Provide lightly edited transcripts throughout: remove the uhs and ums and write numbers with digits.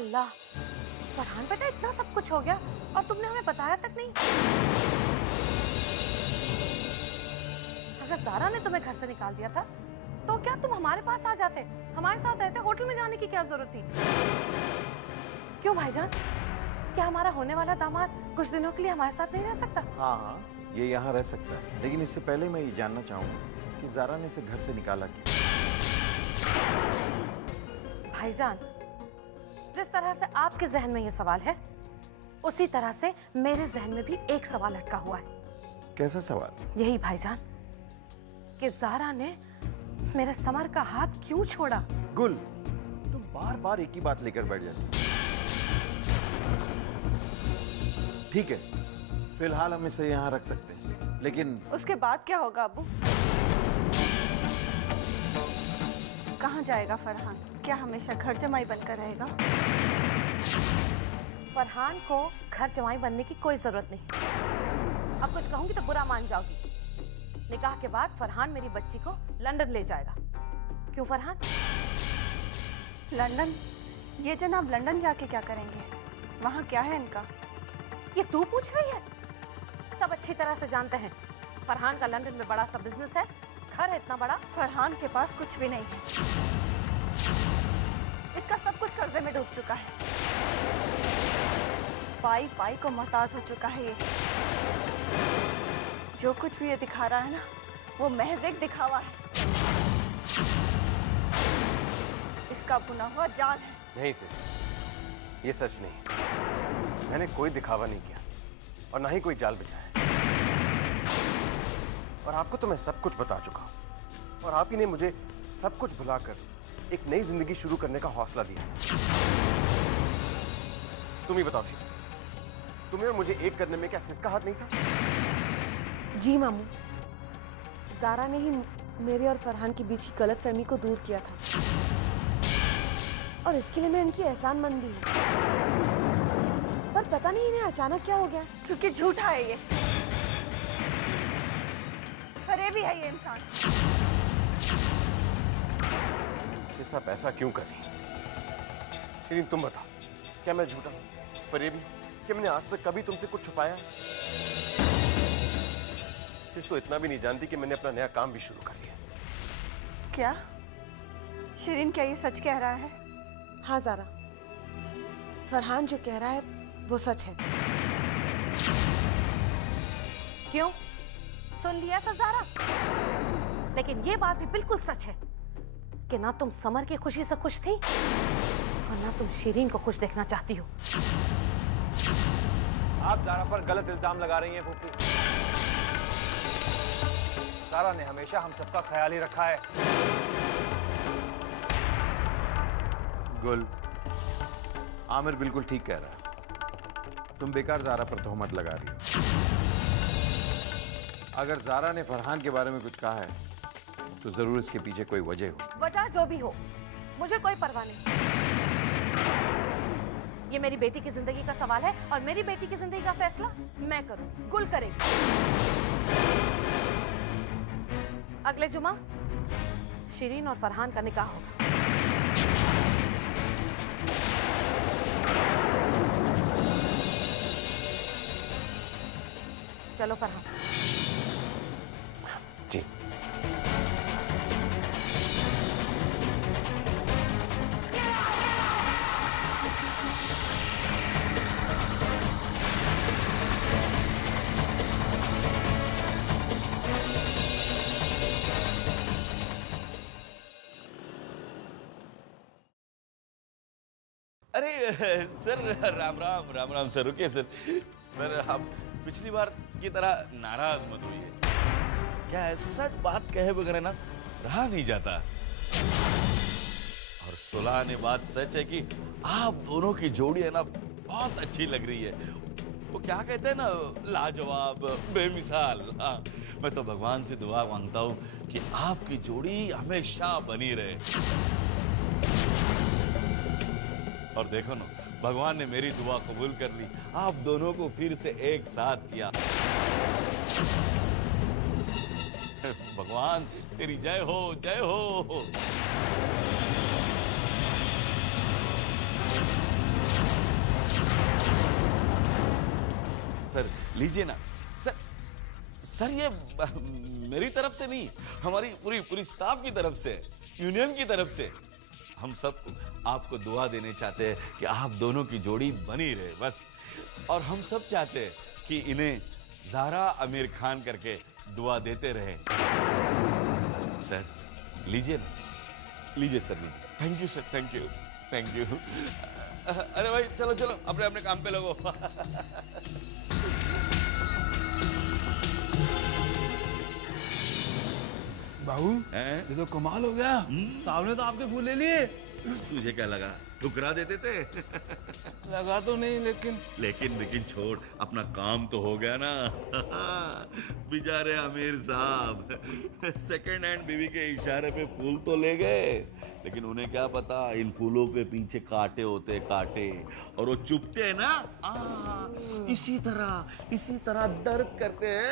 अल्लाह, फरहान बेटा इतना सब कुछ हो गया और तुमने हमें बताया तक नहीं। अगर ज़ारा ने तुम्हें घर से निकाल दिया था तो क्या तुम हमारे पास आ जाते, हमारे साथ रहते? होटल में जाने की क्या जरूरत थी? क्यों भाईजान, क्या हमारा होने वाला दामाद कुछ दिनों के लिए हमारे साथ नहीं रह सकता? हाँ हाँ, ये यहाँ रह सकता है, लेकिन इससे पहले मैं ये जानना चाहूंगा कि ज़ारा ने इसे घर से निकाला क्यों? भाईजान, जिस तरह से आपके जहन में ये सवाल है, उसी तरह से मेरे जहन में भी एक सवाल अटका हुआ है। कैसा सवाल? यही भाईजान कि ज़ारा ने मेरे समर का हाथ क्यों छोड़ा? गुल, तुम बार बार एक ही बात लेकर बैठ जाती। ठीक है, फिलहाल हम इसे यहाँ रख सकते हैं, लेकिन उसके बाद क्या होगा अब्बू? कहाँ जाएगा फरहान? क्या हमेशा घर जमाई बनकर रहेगा? फरहान को घर जमाई बनने की कोई जरूरत नहीं। अब कुछ कहूंगी तो बुरा मान जाओगी। निकाह के बाद फरहान मेरी बच्ची को लंदन ले जाएगा। क्यों फरहान? लंदन? ये जनाब लंदन जाके क्या करेंगे? वहाँ क्या है इनका? ये तू पूछ रही है? सब अच्छी तरह से जानते हैं फरहान का लंदन में बड़ा सा बिजनेस है, घर है इतना बड़ा। फरहान के पास कुछ भी नहीं है, इसका सब कुछ कर्जे में डूब चुका है, पाई पाई को मोहताज हो चुका है। ये जो कुछ भी ये दिखा रहा है ना, वो महज एक दिखावा है, इसका बुना हुआ जाल है। नहीं सिर्फ ये सच नहीं, मैंने कोई दिखावा नहीं किया और ना ही कोई जाल बिछाया, और आपको तो मैं सब कुछ बता चुका हूं, और आप ही ने मुझे सब कुछ भुलाकर एक नई जिंदगी शुरू करने का हौसला दिया। तुम ही बताओ, तुम्हें और मुझे एक करने में क्या सिसका हाथ नहीं था? जी मामू, ज़ारा ने ही मेरे और फरहान के बीच की गलतफहमी को दूर किया था, और इसके लिए मैं इनकी एहसानमंदी हूँ। पर पता नहीं इन्हें अचानक क्या हो गया। क्योंकि झूठा है ये, फरेबी है ये इंसान। सिर्फ आप ऐसा क्यों कर रही? लेकिन तुम बताओ, क्या मैं झूठा हूं, फरेबी? क्या मैंने आज तक कभी तुमसे कुछ छुपाया? सिर्फ तो इतना भी नहीं जानती कि मैंने अपना नया काम भी शुरू कर लिया। क्या शिरीन, क्या ये सच कह रहा है? हाँ ज़ारा, फरहान जो कह रहा है वो सच है। क्यों? सुन लिया ज़ारा? लेकिन ये बात भी बिल्कुल सच है कि ना तुम समर की खुशी से खुश थी और ना तुम शिरीन को खुश देखना चाहती हो। आप ज़ारा पर गलत इल्जाम लगा रही हैं फूफी। ज़ारा ने हमेशा हम सबका ख्याल ही रखा है। गुल, आमिर बिल्कुल ठीक कह रहा है, तुम बेकार ज़ारा पर तोहमत लगा रही हो। अगर ज़ारा ने फरहान के बारे में कुछ कहा है तो जरूर इसके पीछे कोई वजह हो। वजह जो भी हो, मुझे कोई परवाह नहीं। ये मेरी बेटी की जिंदगी का सवाल है और मेरी बेटी की जिंदगी का फैसला मैं करूं, गुल करेगी। अगले जुमा शिरीन और फरहान का निकाह होगा। चलो फरहान। जी। अरे सर, राम राम राम राम सर। रुकिए सर, सर आप पिछली बार की तरह नाराज मत होइए। क्या है, सच बात कहे बगैर ना रहा नहीं जाता। और सुलह बात सच है कि आप दोनों की जोड़ी है ना बहुत अच्छी लग रही है। वो क्या कहते हैं ना, लाजवाब, बेमिसाल। हाँ, मैं तो भगवान से दुआ मांगता हूँ कि आपकी जोड़ी हमेशा बनी रहे। और देखो ना, भगवान ने मेरी दुआ कबूल कर ली, आप दोनों को फिर से एक साथ किया। भगवान तेरी जय हो, जय हो। सर लीजिए ना सर। सर ये मेरी तरफ से नहीं, हमारी पूरी स्टाफ की तरफ से, यूनियन की तरफ से हम सब आपको दुआ देने चाहते हैं कि आप दोनों की जोड़ी बनी रहे बस। और हम सब चाहते हैं कि इन्हें ज़ारा आमिर खान करके दुआ देते रहे। सर लीजिए ना, लीजिए सर लीजिए। Thank you sir, thank you thank you. अरे भाई चलो चलो अपने अपने काम पे लगो। बाबू ये तो कमाल हो गया, सामने तो आपके फूल ले लिए। तुझे क्या लगा ठुकरा देते थे? लगा तो नहीं, लेकिन छोड़, अपना काम तो हो गया ना। बेचारे आमिर साहब सेकंड हैंड बीवी के इशारे पे फूल तो ले गए, लेकिन उन्हें क्या पता इन फूलों के पीछे कांटे होते, कांटे, और वो चुभते हैं ना, इसी तरह दर्द करते हैं।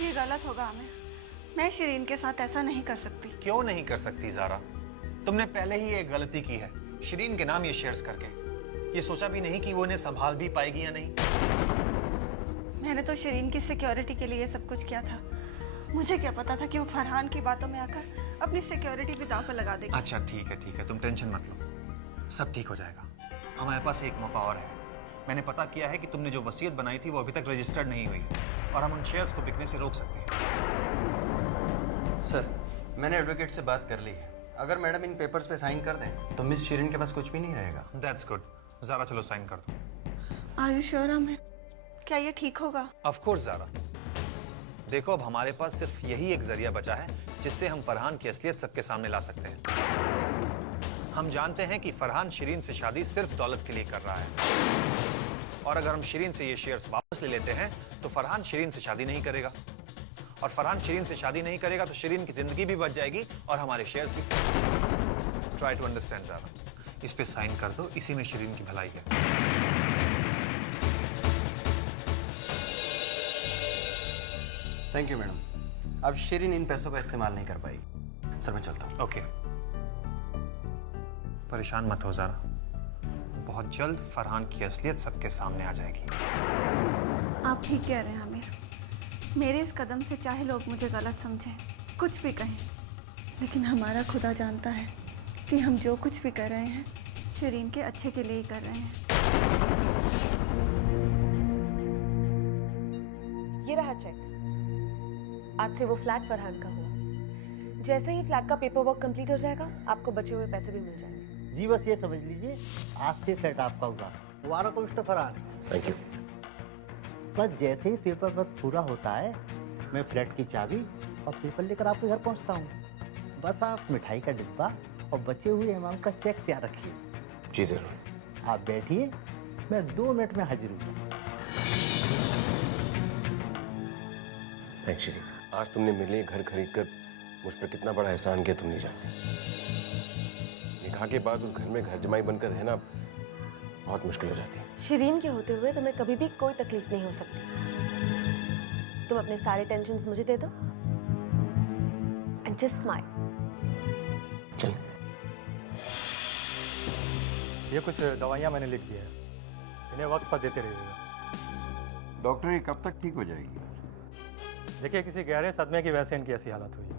ये गलत होगा आमिर, मैं शिरीन के साथ ऐसा नहीं कर सकती। क्यों नहीं कर सकती ज़ारा? तुमने पहले ही एक गलती की है शिरीन के नाम ये शेयर्स करके। ये सोचा भी नहीं कि वो इन्हें संभाल भी पाएगी या नहीं। मैंने तो शिरीन की सिक्योरिटी के लिए सब कुछ किया था। मुझे क्या पता था कि वो फरहान की बातों में आकर अपनी सिक्योरिटी भी दांव पर लगा देगी। अच्छा ठीक है, तुम टेंशन मत लो, सब ठीक हो जाएगा। हमारे पास एक मौका और है। मैंने पता किया है कि तुमने जो वसीयत बनाई थी वो अभी तक रजिस्टर्ड नहीं हुई और हम उन शेयर्स को बिकने से रोक सकते हैं। सर मैंने एडवोकेट से बात कर ली है, अगर मैडम इन पेपर्स पे साइन कर दें तो मिस शिरीन के पास कुछ भी नहीं रहेगा। That's good. ज़ारा चलो साइन कर दो। Are you sure Aamir? क्या ये ठीक होगा? Of course Zara. देखो अब हमारे पास सिर्फ यही एक जरिया बचा है जिससे हम फरहान की असलियत सबके सामने ला सकते हैं। हम जानते हैं कि फरहान शिरीन से शादी सिर्फ दौलत के लिए कर रहा है, और अगर हम शिरीन से ये शेयर्स वापस ले लेते हैं तो फरहान शिरीन से शादी नहीं करेगा, और फरहान शिरीन से शादी नहीं करेगा तो शिरीन की जिंदगी भी बच जाएगी और हमारे शेयर्स भी। ट्राई टू अंडरस्टैंड ज़ारा, इस पे साइन कर दो, इसी में शिरीन की भलाई है। थैंक यू मैडम, अब शिरीन इन पैसों का इस्तेमाल नहीं कर पाएगी। सर मैं चलता हूँ। ओके, परेशान मत हो ज़ारा, बहुत जल्द फरहान की असलियत सबके सामने आ जाएगी। आप ठीक कह रहे हैं आमिर। मेरे इस कदम से चाहे लोग मुझे गलत समझें, कुछ भी कहें, लेकिन हमारा खुदा जानता है कि हम जो कुछ भी कर रहे हैं शिरीन के अच्छे के लिए ही कर रहे हैं। ये रहा चेक। आज से वो फ्लैट फरहान का हुआ। जैसे ही फ्लैट का पेपर वर्क कंप्लीट हो जाएगा, आपको बचे हुए पैसे भी मिल जाएंगे। जी बस ये समझ लीजिए, आज से फ्लैट आपका होगा। दोबारा को मिस्टर फरहान। Thank you. बस जैसे ही पेपर वर्क पूरा होता है, मैं फ्लैट की चाबी और पेपर लेकर आपके घर पहुंचता हूं। बस आप मिठाई का डिब्बा और बचे हुए अमाउंट का चेक तैयार रखिए। जी जरूर। आप बैठिए, मैं 2 मिनट में हाजिर हूँ। थैंक्स शिरीन, आज तुमने मेरे लिए घर खरीद कर मुझ पर कितना बड़ा एहसान किया तुम नहीं जानते। निकाह के बाद उस घर में घर जमाई बनकर रहना बहुत मुश्किल हो जाती है। शिरीन के होते हुए तुम्हें कभी भी कोई तकलीफ नहीं हो सकती। तुम अपने सारे टेंशन्स मुझे दे दो एंड जस्ट स्माइल। चल। ये कुछ दवाइयाँ मैंने लिख दी है, इन्हें वक्त पर देते रहिएगा। डॉक्टर ये कब तक ठीक हो जाएगी? देखिए, किसी गहरे सदमे की वजह से इनकी ऐसी हालत हुई है।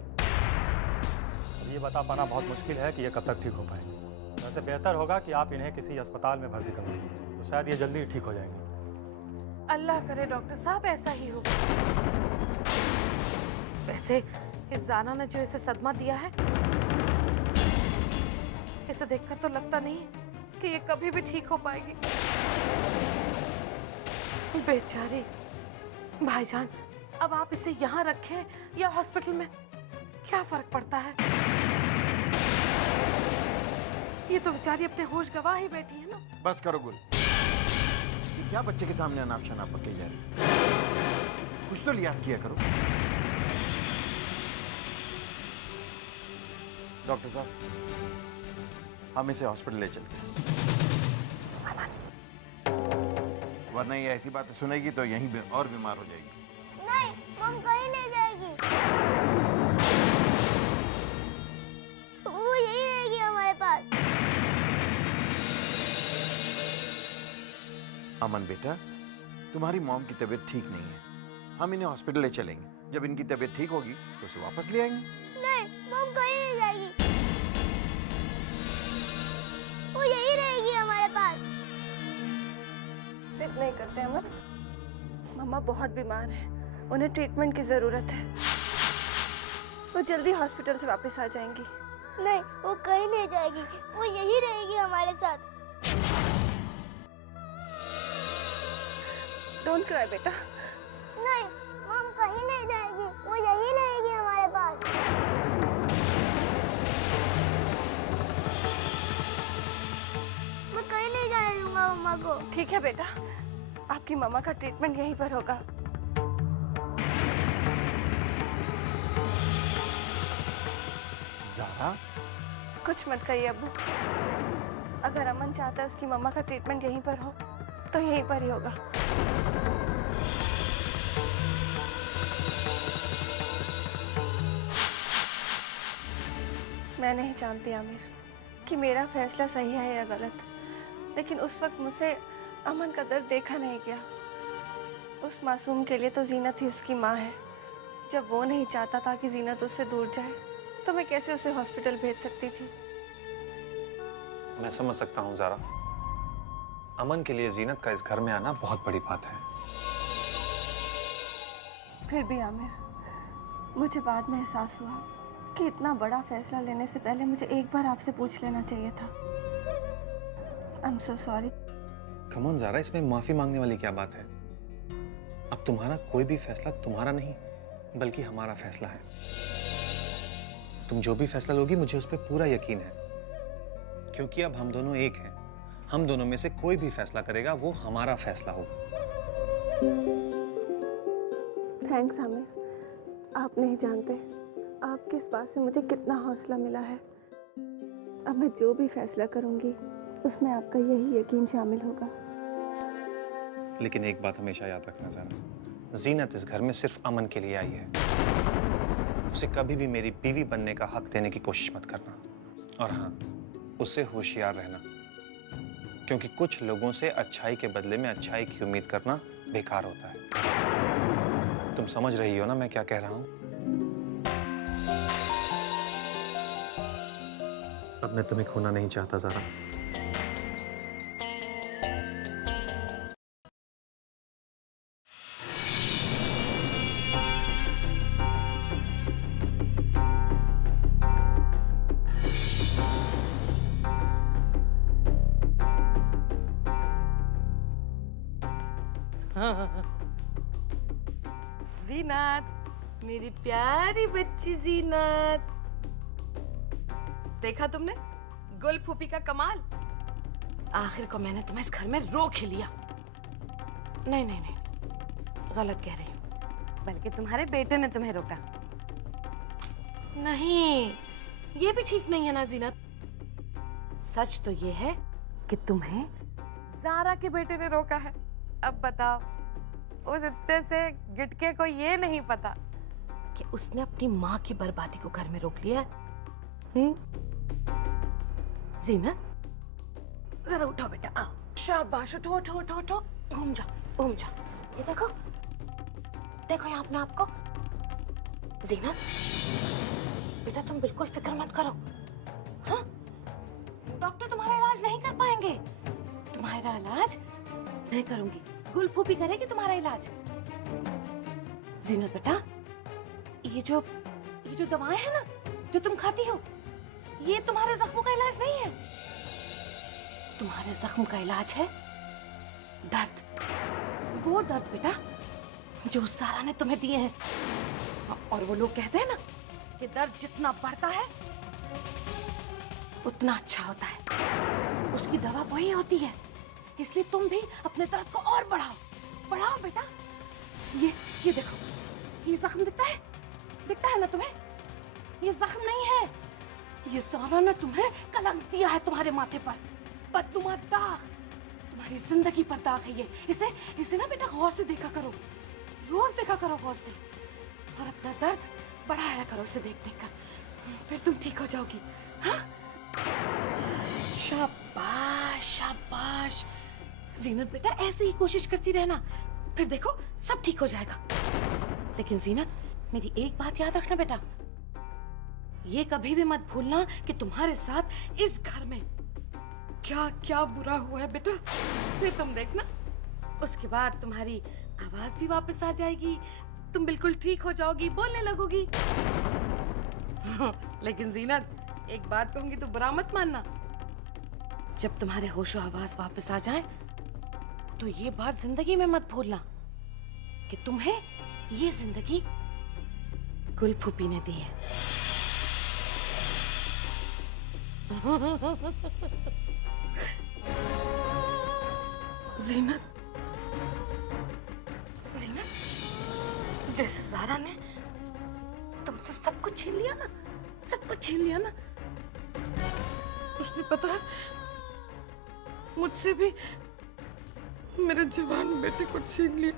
अब ये बता पाना बहुत मुश्किल है कि ये कब तक ठीक हो पाएंगे। वैसे बेहतर होगा कि आप इन्हें किसी अस्पताल में भर्ती करवाइए, तो शायद ये जल्दी ठीक हो जाएंगे। अल्लाह करे डॉक्टर साहब ऐसा ही हो। वैसे इस ज़ारा ने जो इसे सदमा दिया है, इसे देखकर तो लगता नहीं कि ये कभी भी ठीक हो पाएगी। बेचारी। भाईजान, अब आप इसे यहाँ रखें या हॉस्पिटल में, क्या फर्क पड़ता है? ये तो बेचारी अपने होश गवा ही बैठी है ना। बस करो गुल, ये क्या बच्चे के सामने अनाप शनाप पक्की जा रही? कुछ तो लिहाज किया करो। डॉक्टर साहब, हम इसे हॉस्पिटल ले चलते हैं, वरना ये ऐसी बातें सुनेगी तो यहीं और बीमार हो जाएगी। नहीं, मम कहीं नहीं जाएगी, वो यही रहेगी हमारे पास। अमन बेटा, तुम्हारी मॉम की तबीयत ठीक नहीं है, हम इन्हें हॉस्पिटल ले चलेंगे। जब इनकी तबीयत ठीक होगी तो उसे वापस ले आएंगे। नहीं, मम कहीं नहीं जाएगी। वो यही रहेगी हमारे पास। जिद नहीं करते अमन। मम्मा बहुत बीमार है, उन्हें ट्रीटमेंट की ज़रूरत है। वो जल्दी हॉस्पिटल से वापस आ जाएंगी। नहीं, वो कहीं नहीं जाएगी, वो यही रहेगी हमारे साथ। डोंट क्राई बेटा। नहीं, मम कहीं नहीं जाएगी, वो यही रहेगी हमारे पास। मैं कहीं नहीं जाने दूंगा मम्मा को। ठीक है बेटा, आपकी मम्मा का ट्रीटमेंट यहीं पर होगा। ज़ारा, कुछ मत कहिए अब्बू। अगर अमन चाहता है उसकी मम्मा का ट्रीटमेंट यहीं पर हो तो यहीं पर ही होगा। मैं नहीं जानती आमिर कि मेरा फैसला सही है या गलत, लेकिन उस वक्त मुझसे अमन का दर्द देखा नहीं गया। उस मासूम के लिए तो जीनत ही उसकी माँ है। जब वो नहीं चाहता था कि जीनत उससे दूर जाए तो मैं कैसे उसे हॉस्पिटल भेज सकती थी। मैं समझ सकता हूँ ज़ारा, अमन के लिए जीनत का इस घर में आना बहुत बड़ी बात है। फिर भी आमिर, मुझे बाद में एहसास हुआ कि इतना बड़ा फैसला लेने से पहले मुझे एक बार आपसे पूछ लेना चाहिए था। I am so sorry. Come on Zara, इसमें माफी मांगने वाली क्या बात है? अब तुम्हारा कोई भी फैसला तुम्हारा नहीं बल्कि हमारा फैसला है। तुम जो भी फैसला लोगी मुझे उस पर पूरा यकीन है, क्योंकि अब हम दोनों एक हैं। हम दोनों में से कोई भी फैसला करेगा वो हमारा फैसला होगा। थैंक्स आमिर। आप नहीं जानते आपकी इस बात से मुझे कितना हौसला मिला है। अब मैं जो भी फैसला करूंगी उसमें आपका यही यकीन शामिल होगा। लेकिन एक बात हमेशा याद रखना ज़ारा, जीनत इस घर में सिर्फ अमन के लिए आई है। उसे कभी भी मेरी बीवी बनने का हक देने की कोशिश मत करना। और हाँ, उससे होशियार रहना, क्योंक't कुछ लोगों से अच्छाई के बदले में अच्छाई की उम्मीद करना बेकार होता है। तुम समझ रही हो ना मैं क्या कह रहा हूं? अब मैं तुम्हें खोना नहीं चाहता ज़ारा। जीनत, मेरी प्यारी बच्ची जीनत, देखा तुमने गुल फूफी का कमाल। आखिर को मैंने तुम्हें इस घर में रोक ही लिया। नहीं नहीं नहीं, गलत कह रही हूँ, बल्कि तुम्हारे बेटे ने तुम्हें रोका। नहीं, ये भी ठीक नहीं है ना जीनत। सच तो ये है कि तुम्हें ज़ारा के बेटे ने रोका है। अब बताओ, उस इत्ते से गिटके को ये नहीं पता कि उसने अपनी माँ की बर्बादी को घर में रोक लिया है। जीनत, जरा उठो बेटा, आओ। शाबाश, उठो उठो उठो उठो, घूम जाओ घूम जाओ। ये देखो देखो यहाँ अपने आप को। जीनत बेटा, तुम बिल्कुल फिक्र मत करो। हाँ, डॉक्टर तुम्हारा इलाज नहीं कर पाएंगे। तुम्हारा इलाज मैं करूंगी, गुल फूफी करेगी तुम्हारा इलाज। जीनत बेटा, ये जो दवाएं हैं ना जो तुम खाती हो, ये तुम्हारे जख्मों का इलाज नहीं है। तुम्हारे जख्म का इलाज है दर्द। वो दर्द बेटा जो ज़ारा ने तुम्हें दिए हैं। और वो लोग कहते हैं ना कि दर्द जितना बढ़ता है उतना अच्छा होता है। उसकी दवा वही होती है। इसलिए तुम भी अपने दर्द को और बढ़ाओ बढ़ाओ बेटा। ये देखो, ये जख्म दिखता है ना तुम्हें? ये जख्म नहीं है, ये ज़ारा ने तुम्हें कलंक दिया है तुम्हारे माथे पर। बददुआ दाग, तुम्हारी जिंदगी पर दाग है ये। इसे ना बेटा गौर से देखा करो, रोज देखा करो गौर से, और अपना दर्द बढ़ाया करो इसे देख कर, फिर तुम ठीक हो जाओगी। हाँ, शाबाश शाबाश। जीनत बेटा ऐसे ही कोशिश करती रहना, फिर देखो सब ठीक हो जाएगा। लेकिन जीनत, मेरी एक बात याद रखना बेटा, ये कभी भी मत भूलना कि तुम्हारे साथ इस घर में क्या क्या बुरा हुआ है बेटा। फिर तुम देखना, उसके बाद तुम्हारी आवाज भी वापस आ जाएगी, तुम बिल्कुल ठीक हो जाओगी, बोलने लगोगी। लेकिन जीनत, एक बात कहूंगी तो बुरा मत मानना, जब तुम्हारे होशो आवाज वापस आ जाए तो ये बात जिंदगी में मत भूलना कि तुम्हें ये जिंदगी गुल फूफी ने दी है। जीनत, जीनत, जैसे ज़ारा ने तुमसे सब कुछ छीन लिया ना, सब कुछ छीन लिया ना, उसने पता है मुझसे भी मेरे जवान बेटे को छीन लिया।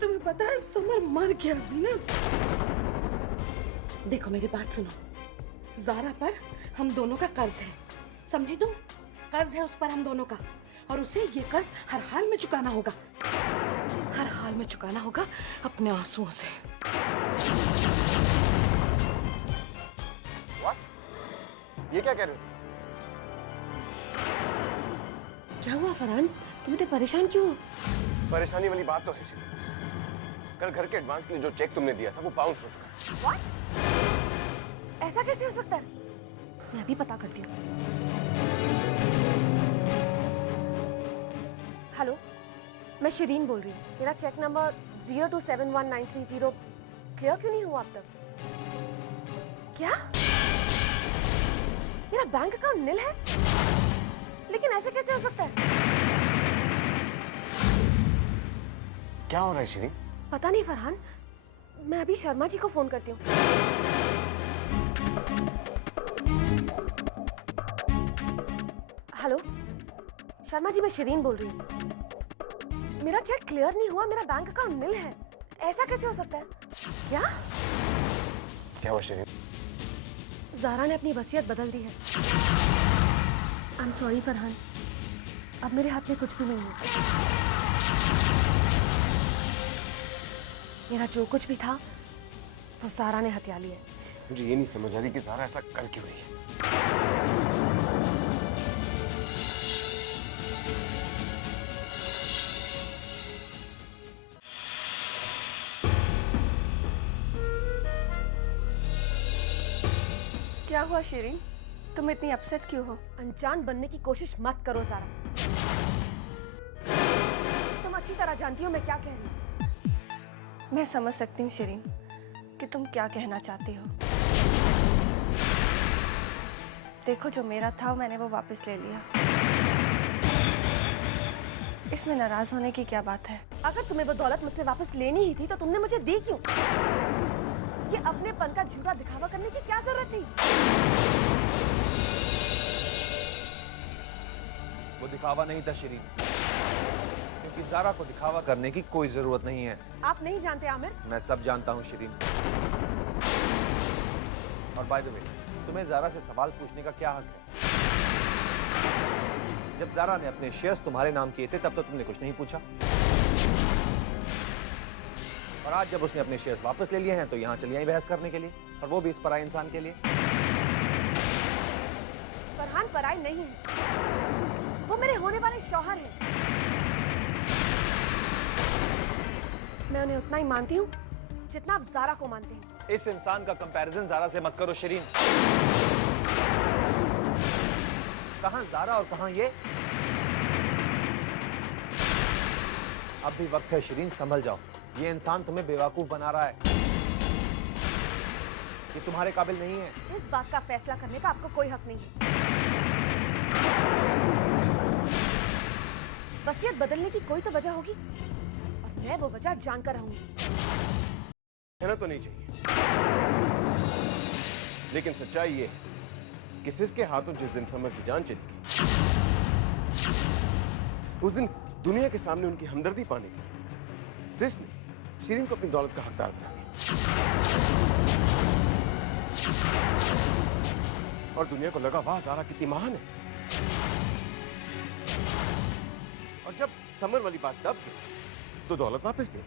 तुम्हें पता है समर मर गया जीनत। देखो मेरी बात सुनो, ज़ारा पर हम दोनों का कर्ज है, समझी तुम? कर्ज है उस पर हम दोनों का, और उसे ये कर्ज हर हाल में चुकाना होगा, हर हाल में चुकाना होगा अपने आंसुओं से। ये क्या कह रहे हो? क्या हुआ फरहान, तुम इतने परेशान क्यों हो? परेशानी वाली बात तो है शिरीन। कल घर के एडवांस के लिए जो चेक तुमने दिया था वो बाउंस हो चुका है। ऐसा कैसे हो सकता है? मैं अभी पता करती हूँ। हेलो, मैं शिरीन बोल रही हूँ। मेरा चेक नंबर 0271930 क्लियर क्यों नहीं हुआ अब तक? क्या? मेरा बैंक अकाउंट नील है? लेकिन ऐसे कैसे हो सकता है? क्या हो रहा है शिरीन? पता नहीं फरहान, मैं अभी शर्मा जी को फोन करती हूँ। हेलो शर्मा जी, मैं शिरीन बोल रही हूँ। मेरा चेक क्लियर नहीं हुआ, मेरा बैंक अकाउंट नील है, ऐसा कैसे हो सकता है? क्या? क्या हुआ शिरीन? ज़ारा ने अपनी वसीयत बदल दी है। आई एम सॉरी फरहान, अब मेरे हाथ में कुछ भी नहीं है। मेरा जो कुछ भी था वो ज़ारा ने हत्या लिया है। मुझे ये नहीं समझ आ रही कि ज़ारा ऐसा कर क्यों रही है। क्या हुआ शिरीन, तुम इतनी अपसेट क्यों हो? अनजान बनने की कोशिश मत करो ज़ारा। तुम अच्छी तरह जानती हो मैं क्या कह रही हूँ। मैं समझ सकती हूँ शिरीन कि तुम क्या कहना चाहती हो। देखो, जो मेरा था मैंने वो वापस ले लिया, इसमें नाराज होने की क्या बात है? अगर तुम्हें वो दौलत मुझसे वापस लेनी ही थी तो तुमने मुझे दी क्यों? ये अपनेपन का झूठा दिखावा करने की क्या जरूरत थी? वो दिखावा नहीं था शिरीन, क्योंकि ज़ारा को दिखावा करने की कोई जरूरत नहीं है। आप नहीं जानते आमिर। मैं सब जानता हूँ शिरीन। और बाय द वे, तुम्हें ज़ारा से सवाल पूछने का क्या हक है? जब ज़ारा ने अपने शेयर्स तुम्हारे नाम किए थे तब तो तुमने कुछ नहीं पूछा, और आज जब उसने अपने शेयर्स वापस ले लिए हैं तो यहाँ चली आई बहस करने के लिए, और वो भी इस पराये इंसान के लिए। फरहान पराई नहीं है, वो मेरे होने वाले शौहर हैं। मैं उन्हें उतना ही मानती हूँ जितना आप ज़ारा को मानते हैं। इस इंसान का कंपैरिजन ज़ारा से मत करो शिरीन। कहाँ ज़ारा और कहाँ ये? अब भी वक्त है शिरीन, संभल जाओ। ये इंसान तुम्हें बेवकूफ बना रहा है, ये तुम्हारे काबिल नहीं है। इस बात का फैसला करने का आपको कोई हक नहीं है। वसीयत बदलने की कोई तो वजह होगी, और मैं वो वजह जानकर रहूंगी। कहना तो नहीं चाहिए, लेकिन सच्चाई ये है कि सिस के हाथों जिस दिन समर की जान चली गई, उस दिन दुनिया के सामने उनकी हमदर्दी पाने के लिए सिस ने शिरीन को अपनी दौलत का हकदार बना दिया, और दुनिया को लगा वाह ज़ारा कितनी महान है। और जब समर वाली बात दब गई तो दौलत वापस दे।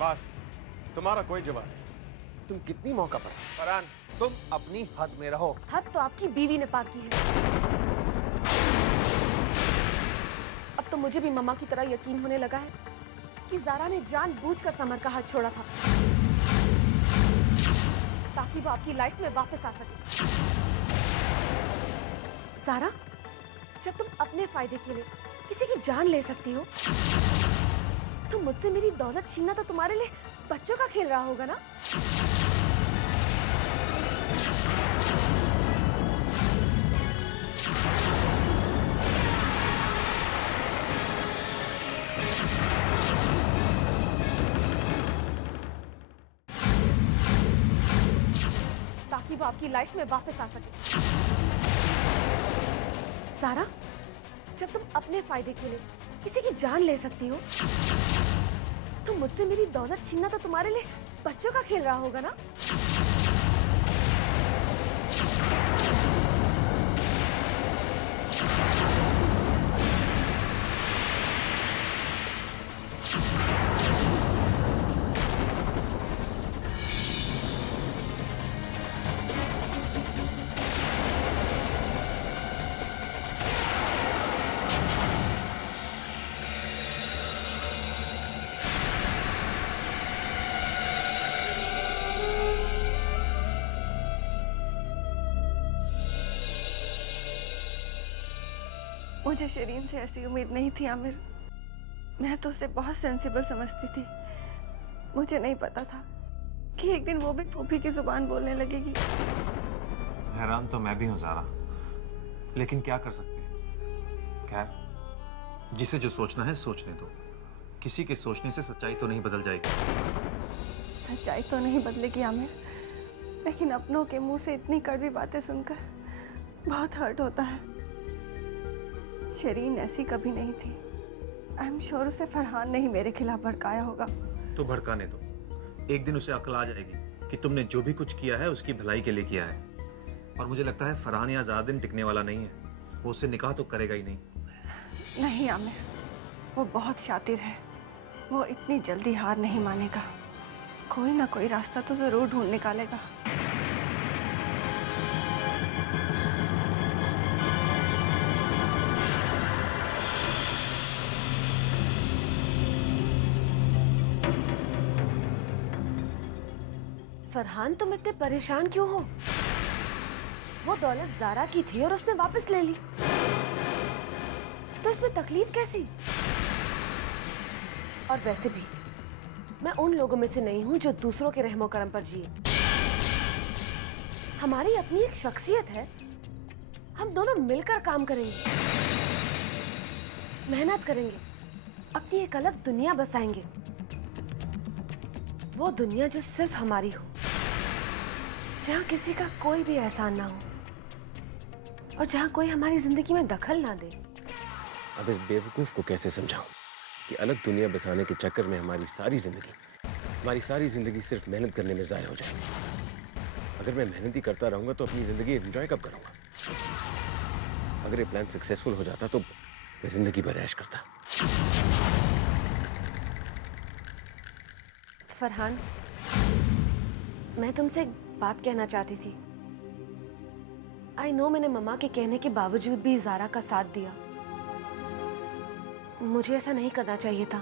बस तुम्हारा कोई जवाब नहीं। तुम कितनी मौका पर फरहान, तुम अपनी हद में रहो। हद तो आपकी बीवी ने पार की है। अब तो मुझे भी मम्मा की तरह यकीन होने लगा है कि ज़ारा ने जानबूझकर समर का हाथ छोड़ा था ताकि वो आपकी लाइफ में वापस आ सके। ज़ारा, जब तुम अपने फायदे के लिए किसी की जान ले सकती हो तो मुझसे मेरी दौलत छीनना तो तुम्हारे लिए बच्चों का खेल रहा होगा ना? ताकि वो आपकी लाइफ में वापस आ सके। ज़ारा, जब तुम अपने फायदे के लिए किसी की जान ले सकती हो तो मुझसे मेरी दौलत छीनना तो तुम्हारे लिए बच्चों का खेल रहा होगा ना? मुझे शरीन से ऐसी उम्मीद नहीं थी आमिर। मैं तो उसे बहुत सेंसिबल समझती थी। मुझे नहीं पता था कि एक दिन वो भी फूफी की जुबान बोलने लगेगी। हैरान तो मैं भी हूँ ज़ारा, लेकिन क्या कर सकते हैं। खैर, जिसे जो सोचना है सोचने दो। किसी के सोचने से सच्चाई तो नहीं बदल जाएगी। सच्चाई तो नहीं बदलेगी आमिर, लेकिन अपनों के मुंह से इतनी कड़वी बातें सुनकर बहुत हर्ट होता है। शरीन ऐसी कभी नहीं थी। आई एम श्योर उसे फरहान ने ही मेरे खिलाफ भड़काया होगा। तो भड़काने दो, एक दिन उसे अक्ल आ जाएगी कि तुमने जो भी कुछ किया है उसकी भलाई के लिए किया है। और मुझे लगता है फरहान यहाँ ज्यादा दिन टिकने वाला नहीं है। वो उससे निकाह तो करेगा ही नहीं। नहीं आमिर, वो बहुत शातिर है। वो इतनी जल्दी हार नहीं मानेगा। कोई ना कोई रास्ता तो जरूर ढूंढ निकालेगा। फरहान, तुम इतने परेशान क्यों हो? वो दौलत ज़ारा की थी और उसने वापस ले ली, तो इसमें तकलीफ कैसी? और वैसे भी मैं उन लोगों में से नहीं हूं जो दूसरों के रहमो करम पर जिए। हमारी अपनी एक शख्सियत है। हम दोनों मिलकर काम करेंगे, मेहनत करेंगे, अपनी एक अलग दुनिया बसाएंगे। वो दुनिया जो सिर्फ हमारी हो, जहाँ किसी का कोई भी एहसान ना हो और जहाँ कोई हमारी जिंदगी में दखल ना दे। अब इस बेवकूफ को कैसे समझाऊं कि अलग दुनिया बसाने के चक्कर में हमारी सारी जिंदगी सिर्फ मेहनत करने में ज़ाया हो जाएगी। अगर मैं मेहनत ही करता रहूंगा तो अपनी जिंदगी एंजॉय कब करूंगा? अगर ये प्लान सक्सेसफुल हो जाता तो मैं जिंदगी भर ऐश करता। फरहान, मैं तुमसे एक बात कहना चाहती थी। आई नो मैंने मम्मा के कहने के बावजूद भी ज़ारा का साथ दिया। मुझे ऐसा नहीं करना चाहिए था।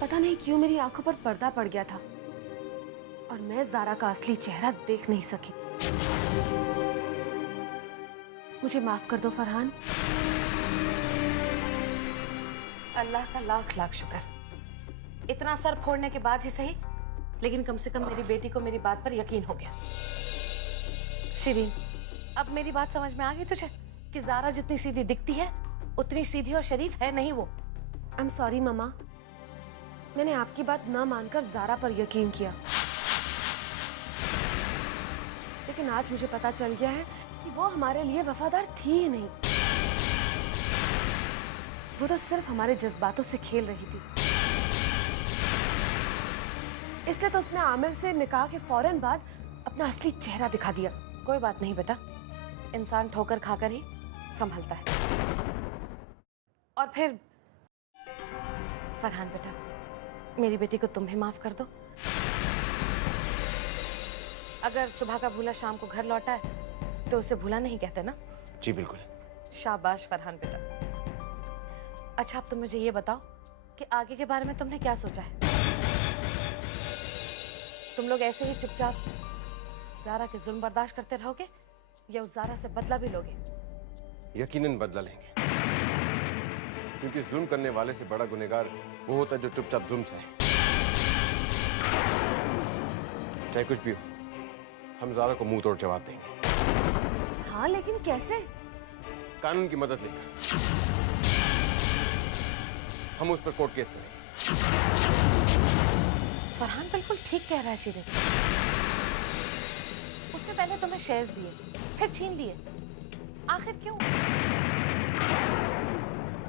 पता नहीं क्यों मेरी आंखों पर पर्दा पड़ गया था और मैं ज़ारा का असली चेहरा देख नहीं सकी। मुझे माफ कर दो फरहान। अल्लाह का लाख लाख शुक्र, इतना सर फोड़ने के बाद ही सही, लेकिन कम से कम मेरी बेटी को मेरी बात पर यकीन हो गया। शिरीन, अब मेरी बात समझ में आ गई तुझे कि ज़ारा जितनी सीधी दिखती है उतनी सीधी और शरीफ है नहीं वो। आई एम सॉरी मम्मा, मैंने आपकी बात ना मानकर ज़ारा पर यकीन किया, लेकिन आज मुझे पता चल गया है कि वो हमारे लिए वफादार थी ही नहीं। वो तो सिर्फ हमारे जज्बातों से खेल रही थी। इसलिए तो उसने आमिर से निकाह के फौरन बाद अपना असली चेहरा दिखा दिया। कोई बात नहीं बेटा, इंसान ठोकर खाकर ही संभलता है। और फिर फरहान बेटा, मेरी बेटी को तुम भी माफ कर दो। अगर सुबह का भूला शाम को घर लौटा है तो उसे भूला नहीं कहते ना? जी बिल्कुल। शाबाश फरहान बेटा। अच्छा, अब तुम मुझे ये बताओ कि आगे के बारे में तुमने क्या सोचा है? तुम लोग ऐसे ही चुपचाप ज़ारा के जुल्म बर्दाश्त करते रहोगे या उस ज़ारा से बदला भी लोगे? यकीनन बदला लेंगे, क्योंकि जुल्म करने वाले से बड़ा गुनहगार वो होता है जो चुपचाप जुल्म सहे। चाहे कुछ भी हो, हम ज़ारा को मुंह तोड़ जवाब देंगे। हाँ, लेकिन कैसे? कानून की मदद लेकर हम उस पर कोर्ट केस करेंगे। फरहान बिल्कुल ठीक कह रहा है शिरीन। उसने पहले तुम्हें शेयर्स दिए, फिर छीन लिए। आखिर क्यों?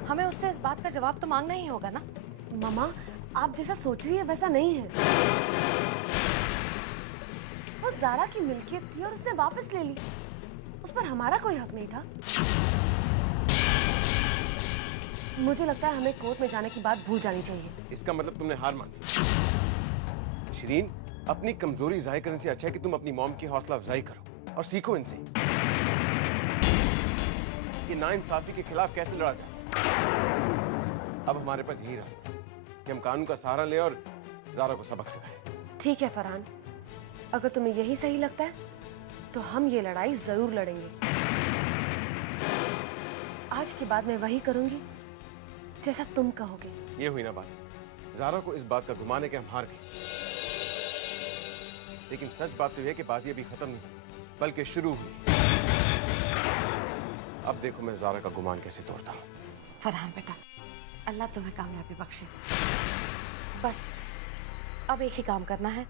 हमें उससे इस बात का जवाब तो मांगना ही होगा ना? मामा, आप जैसा सोच रही है वैसा नहीं है। वो ज़ारा की मिल्कियत थी और उसने वापस ले ली। उस पर हमारा कोई हक नहीं था। मुझे लगता है हमें कोर्ट में जाने की बात भूल जानी चाहिए। इसका मतलब तुमने हार मान ली। शिरीन, अपनी कमजोरी जाहिर करने से अच्छा है कि तुम अपनी मॉम की हौसला अफजाई करो और सीखो इनसे कि नाइंसाफी के खिलाफ कैसे लड़ा जाए। अब हमारे पास यही रास्ता है कि हम कानून का सहारा लें और ज़ारा को सबक सिखाएं। ठीक है फरहान, अगर तुम्हें यही सही लगता है तो हम ये लड़ाई जरूर लड़ेंगे। आज के बाद मैं वही करूंगी जैसा तुम कहोगे। ये हुई ना बात। ज़ारा को इस बात का गुमान है कि हम हार गए, लेकिन सच बात तो यह है कि बाजी अभी खत्म नहीं बल्कि शुरू हुई। अब देखो मैं ज़ारा का गुमान कैसे तोड़ता हूँ। फरहान बेटा, अल्लाह तुम्हें कामयाबी बख्शे। बस अब एक ही काम करना है,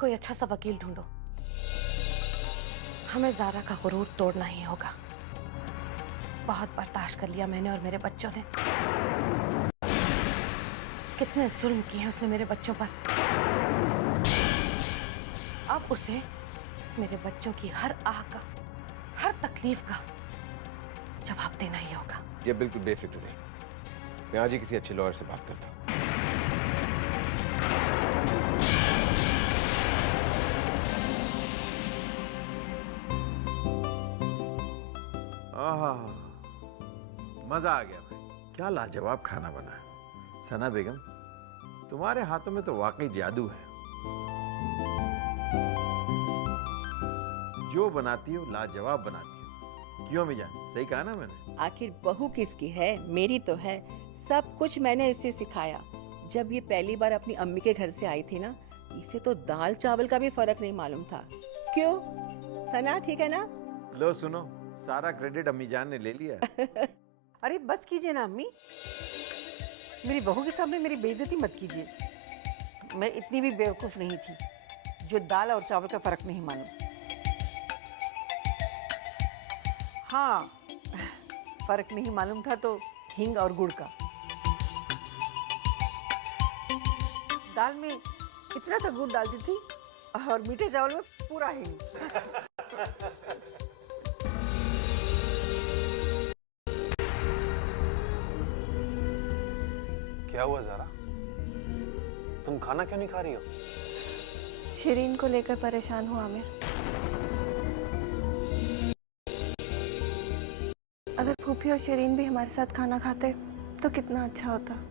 कोई अच्छा सा वकील ढूंढो। हमें ज़ारा का गुरूर तोड़ना ही होगा। बहुत बर्दाश्त कर लिया मैंने और मेरे बच्चों ने। कितने जुल्म किए हैं उसने मेरे बच्चों पर। अब उसे मेरे बच्चों की हर आह का, हर तकलीफ का जवाब देना ही होगा। ये बिल्कुल बेफिक्र नहीं, मैं आज ही किसी अच्छे लॉयर से बात करता हूँ। आहा, मजा आ गया भाई। क्या लाजवाब खाना बना है। सना बेगम, तुम्हारे हाथों में तो वाकई जादू है। जो बनाती हो लाजवाब बनाती हो। क्यों मिजान, सही कहा ना मैंने? आखिर बहू किसकी है? मेरी तो है। सब कुछ मैंने इसे सिखाया। जब ये पहली बार अपनी अम्मी के घर से आई थी ना, इसे तो दाल चावल का भी फर्क नहीं मालूम था। क्यों सना, ठीक है ना? लो सुनो, सारा क्रेडिट अम्मी जान ने ले लिया। अरे बस कीजिए ना अम्मी, मेरी बहू के सामने मेरी बेइज्जती मत कीजिए। मैं इतनी भी बेवकूफ़ नहीं थी जो दाल और चावल का फ़र्क नहीं मालूम। हाँ, फ़र्क नहीं मालूम था तो हींग और गुड़ का। दाल में इतना सा गुड़ डालती थी और मीठे चावल में पूरा हींग। क्या हुआ ज़ारा? तुम खाना क्यों नहीं खा रही हो? शिरीन को लेकर परेशान हूँ आमिर। अगर फूफी और शिरीन भी हमारे साथ खाना खाते तो कितना अच्छा होता।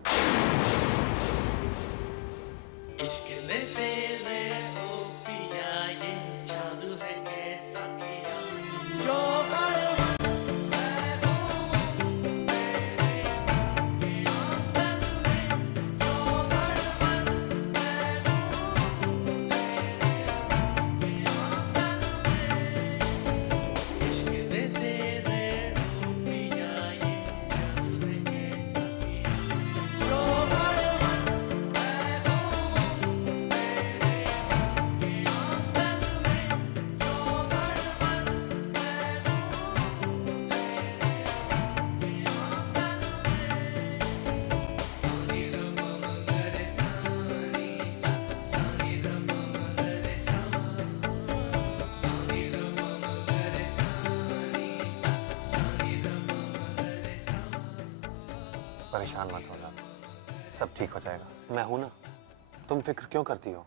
परेशान मत हो जाना, सब ठीक हो जाएगा। मैं हूं ना, तुम फिक्र क्यों करती हो?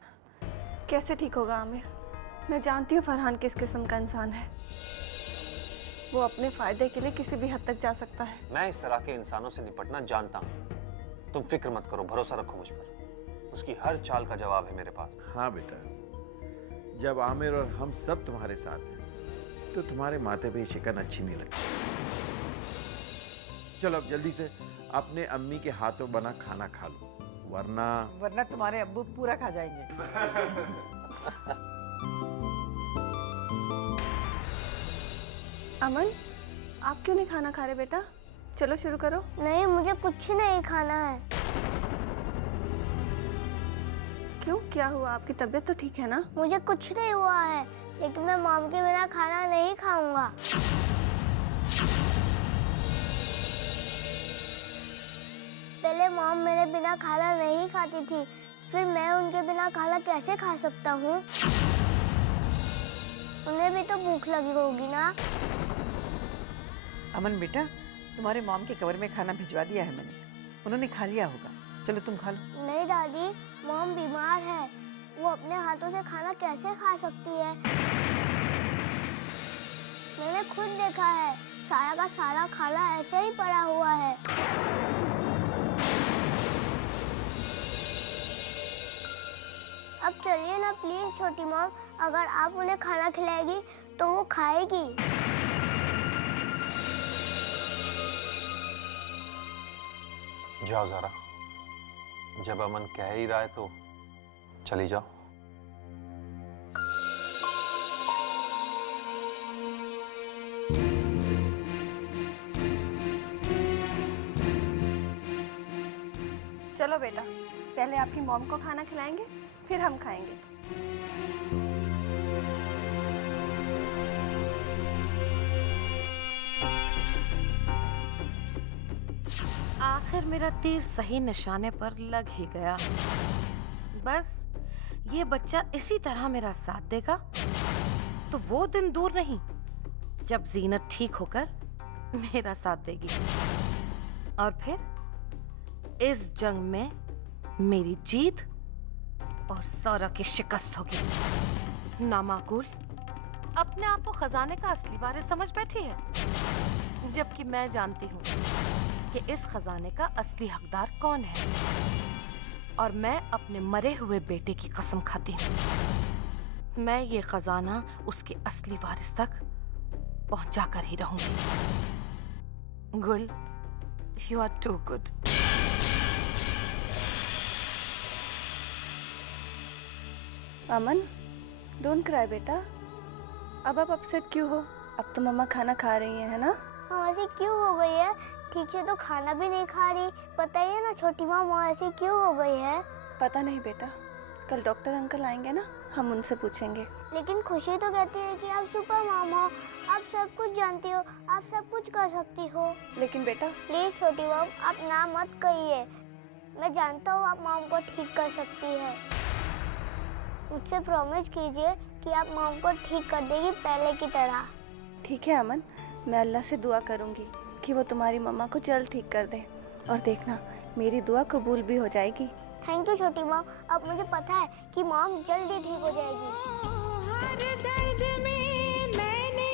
कैसे ठीक होगा आमिर? मैं जानती हूँ फरहान किस किस्म का इंसान है। वो अपने फायदे के लिए किसी भी हद तक जा सकता है। मैं इस तरह के इंसानों से निपटना जानता हूँ। तुम फिक्र मत करो, भरोसा रखो मुझ पर। उसकी हर चाल का जवाब है मेरे पास। हाँ बेटा, जब आमिर और हम सब तुम्हारे साथ हैं तो तुम्हारे माथे पे ये शिकन अच्छी नहीं लगती। चलो अब जल्दी से अपने अम्मी के हाथों बना खाना खा लो, वरना तुम्हारे अब्बू पूरा खा जाएंगे। अमन, आप क्यों नहीं खाना खा रहे बेटा? चलो शुरू करो। नहीं, मुझे कुछ नहीं खाना है। क्यों, क्या हुआ? आपकी तबीयत तो ठीक है ना? मुझे कुछ नहीं हुआ है, लेकिन मैं मॉम के बिना खाना नहीं खाऊंगा। पहले मॉम मेरे बिना खाना नहीं खाती थी, फिर मैं उनके बिना खाना कैसे खा सकता हूँ? उन्हें भी तो भूख लगी होगी ना। अमन बेटा, तुम्हारे मॉम के कवर में खाना भिजवा दिया है मैंने, उन्होंने खा लिया होगा। चलो तुम खा लो। नहीं दादी, मॉम बीमार है, वो अपने हाथों से खाना कैसे खा सकती है? मैंने खुद देखा है, सारा का सारा खाना ऐसे ही पड़ा हुआ है। अब चलिए ना प्लीज छोटी मॉम, अगर आप उन्हें खाना खिलाएगी तो वो खाएगी। जाओ जरा, जब अमन कह ही रहा है तो चली जाओ। चलो बेटा, पहले आपकी मॉम को खाना खिलाएंगे, फिर हम खाएंगे। आखिर मेरा तीर सही निशाने पर लग ही गया। बस ये बच्चा इसी तरह मेरा साथ देगा तो वो दिन दूर नहीं जब जीनत ठीक होकर मेरा साथ देगी, और फिर इस जंग में मेरी जीत और सारा की शिकस्त होगी। नामाकूल अपने आप को खजाने का असली वारिस समझ बैठी है, जबकि मैं जानती हूँ कि इस खजाने का असली हकदार कौन है, और मैं अपने मरे हुए बेटे की कसम खाती हूँ मैं ये खजाना उसके असली वारिस तक पहुंचा कर ही रहूंगी। Gul, you are too good. Aman, don't cry बेटा। अब आप अपसेट क्यों हो? अब तो मम्मा खाना खा रही है ना? हाँ, ऐसी क्यों हो गई है? ठीक से तो खाना भी नहीं खा रही। बताइए ना छोटी माँ, ऐसी क्यों हो गई है? पता नहीं बेटा, कल डॉक्टर अंकल आएंगे ना, हम उनसे पूछेंगे। लेकिन खुशी तो कहती है कि आप सुपर मॉम हो, आप सब कुछ जानती हो, आप सब कुछ कर सकती हो। लेकिन बेटा प्लीज छोटी मॉम, आप ना मत कहिए। मैं जानता हूँ आप मॉम को ठीक कर सकती है। मुझसे प्रॉमिस कीजिए कि आप मॉम को ठीक कर देगी पहले की तरह। ठीक है अमन, मैं अल्लाह से दुआ करूंगी कि वो तुम्हारी मम्मा को जल्द ठीक कर दे, और देखना मेरी दुआ कबूल भी हो जाएगी। थैंक यू छोटी मॉम, अब मुझे पता है कि मॉम जल्दी ठीक हो जाएगी। हर दर्द में मैंने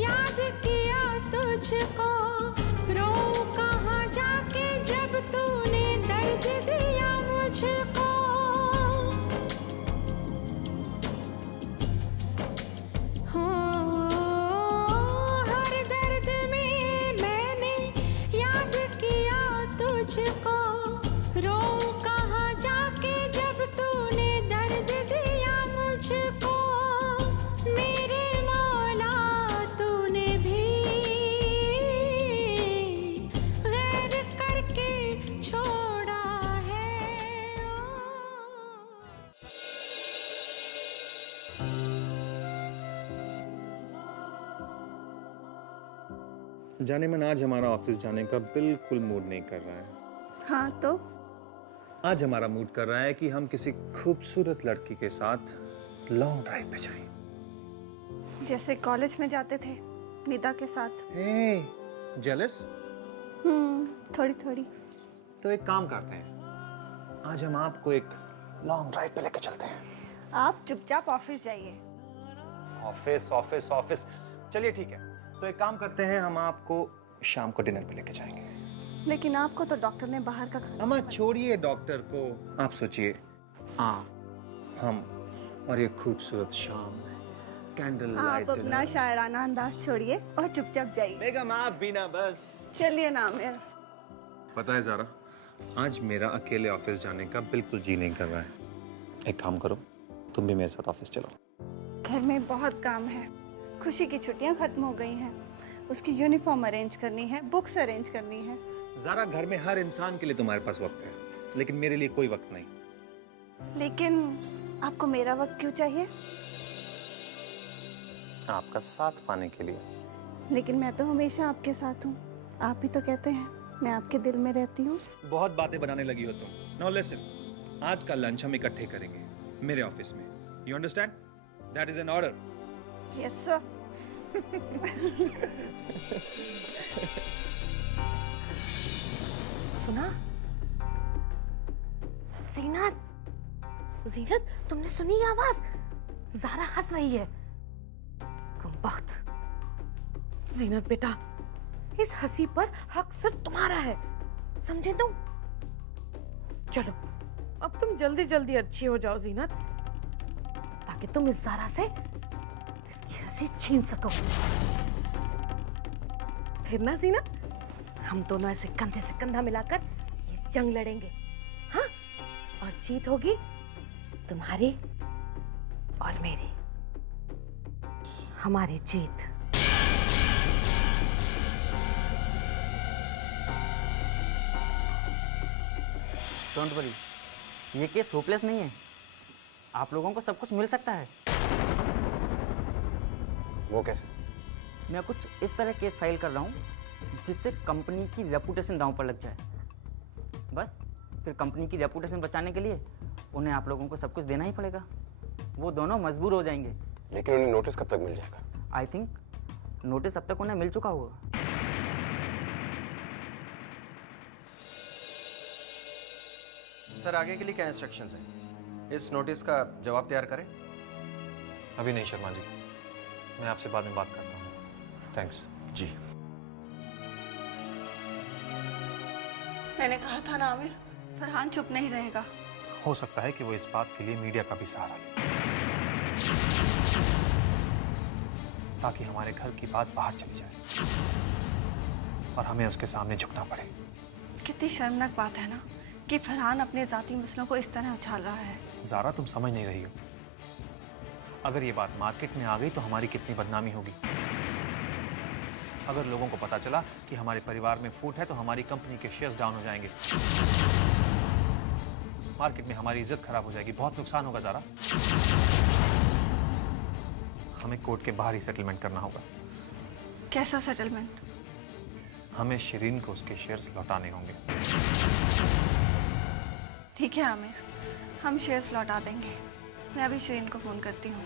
याद किया तुझको, रो कहाँ जाके जब तूने दर्द दिया मुझको। हर दर्द में मैंने याद किया तुझको, रो कहाँ जाके जब तूने दर्द दिया मुझको। मेरे मौला तूने भी गैर करके छोड़ा है। जाने मन, आज हमारा ऑफिस जाने का बिल्कुल मूड नहीं कर रहा है। हाँ तो? आज हमारा मूड कर रहा है कि हम किसी खूबसूरत लड़की के साथ लॉन्ग ड्राइव पे जाएं। जैसे कॉलेज में जाते थे निदा के साथ। जेलस? थोड़ी थोड़ी। तो एक काम करते हैं, आज हम आपको एक लॉन्ग ड्राइव पे लेके चलते हैं। आप चुपचाप ऑफिस जाइए। ऑफिस ऑफिस ऑफिस, चलिए ठीक है। तो एक काम करते हैं, हम आपको शाम को डिनर पे लेके जाएंगे। लेकिन आपको तो डॉक्टर ने बाहर का खाना। अम्मा छोड़िए डॉक्टर को, आप सोचिए आप, हम और ये खूबसूरत शाम, कैंडल लाइट। आप अपना शायराना अंदाज छोड़िए और चुपचाप जाइए। बेगम आप भी ना बस। चलिए ना आमिर। पता है ज़ारा, आज मेरा अकेले ऑफिस जाने का बिल्कुल जी नहीं कर रहा है। एक काम करो, तुम भी मेरे साथ ऑफिस चलो। घर में बहुत काम है। खुशी की छुट्टियां खत्म हो गई हैं। उसकी यूनिफॉर्म अरेंज करनी है, बुक्स अरेंज करनी है। ज़ारा, घर में हर इंसान के लिए तुम्हारे पास वक्त है, लेकिन मेरे लिए कोई वक्त नहीं। लेकिन आपको मेरा वक्त क्यों चाहिए? आपका साथ पाने के लिए। लेकिन मैं तो हमेशा आपके साथ हूँ। आप ही तो कहते हैं मैं आपके दिल में रहती हूँ। बहुत बातें बनाने लगी हो तुम। नाउ लिसन, आज का लंच हम इकट्ठे करेंगे मेरे ऑफिस में। You understand? That is an order. Yes sir. सुना? जीनत, जीनत, तुमने सुनी ये आवाज? ज़ारा हंस रही है। कमबख्त। जीनत बेटा, इस हंसी पर हक सिर्फ तुम्हारा है, समझे तुम? चलो अब तुम जल्दी जल्दी अच्छी हो जाओ जीनत, ताकि तुम इस ज़ारा से इसकी हंसी छीन सको। फिर ना जीनत, हम दोनों ऐसे कंधे से कंधा मिलाकर ये जंग लड़ेंगे, हाँ? और जीत होगी तुम्हारी और मेरी। हमारी जीत। डोंट वरी, ये केस होपलेस नहीं है। आप लोगों को सब कुछ मिल सकता है। वो कैसे? मैं कुछ इस तरह केस फाइल कर रहा हूँ जिससे कंपनी की रेपुटेशन दांव पर लग जाए। बस फिर कंपनी की रेपुटेशन बचाने के लिए उन्हें आप लोगों को सब कुछ देना ही पड़ेगा। वो दोनों मजबूर हो जाएंगे। लेकिन उन्हें नोटिस कब तक मिल जाएगा? आई थिंक नोटिस अब तक उन्हें मिल चुका होगा। सर, आगे के लिए क्या इंस्ट्रक्शंस हैं? इस नोटिस का जवाब तैयार करें? अभी नहीं शर्मा जी, मैं आपसे बाद में बात करता हूँ। थैंक्स जी। मैंने कहा था ना आमिर, फरहान चुप नहीं रहेगा। हो सकता है कि वो इस बात के लिए मीडिया का भी सहारा ले, ताकि हमारे घर की बात बाहर चली जाए और हमें उसके सामने झुकना पड़े। कितनी शर्मनाक बात है ना कि फरहान अपने जाती मसलों को इस तरह उछाल रहा है। ज़ारा, तुम समझ नहीं रही हो। अगर ये बात मार्केट में आ गई तो हमारी कितनी बदनामी होगी। अगर लोगों को पता चला कि हमारे परिवार में फूट है तो हमारी कंपनी के शेयर्स डाउन हो जाएंगे, मार्केट में हमारी इज्जत खराब हो जाएगी, बहुत नुकसान होगा ज़ारा। हमें कोर्ट के बाहर ही सेटलमेंट करना होगा। कैसा सेटलमेंट? हमें शिरीन को उसके शेयर्स लौटाने होंगे। ठीक है आमिर, हम शेयर्स लौटा देंगे। मैं अभी शिरीन को फोन करती हूँ।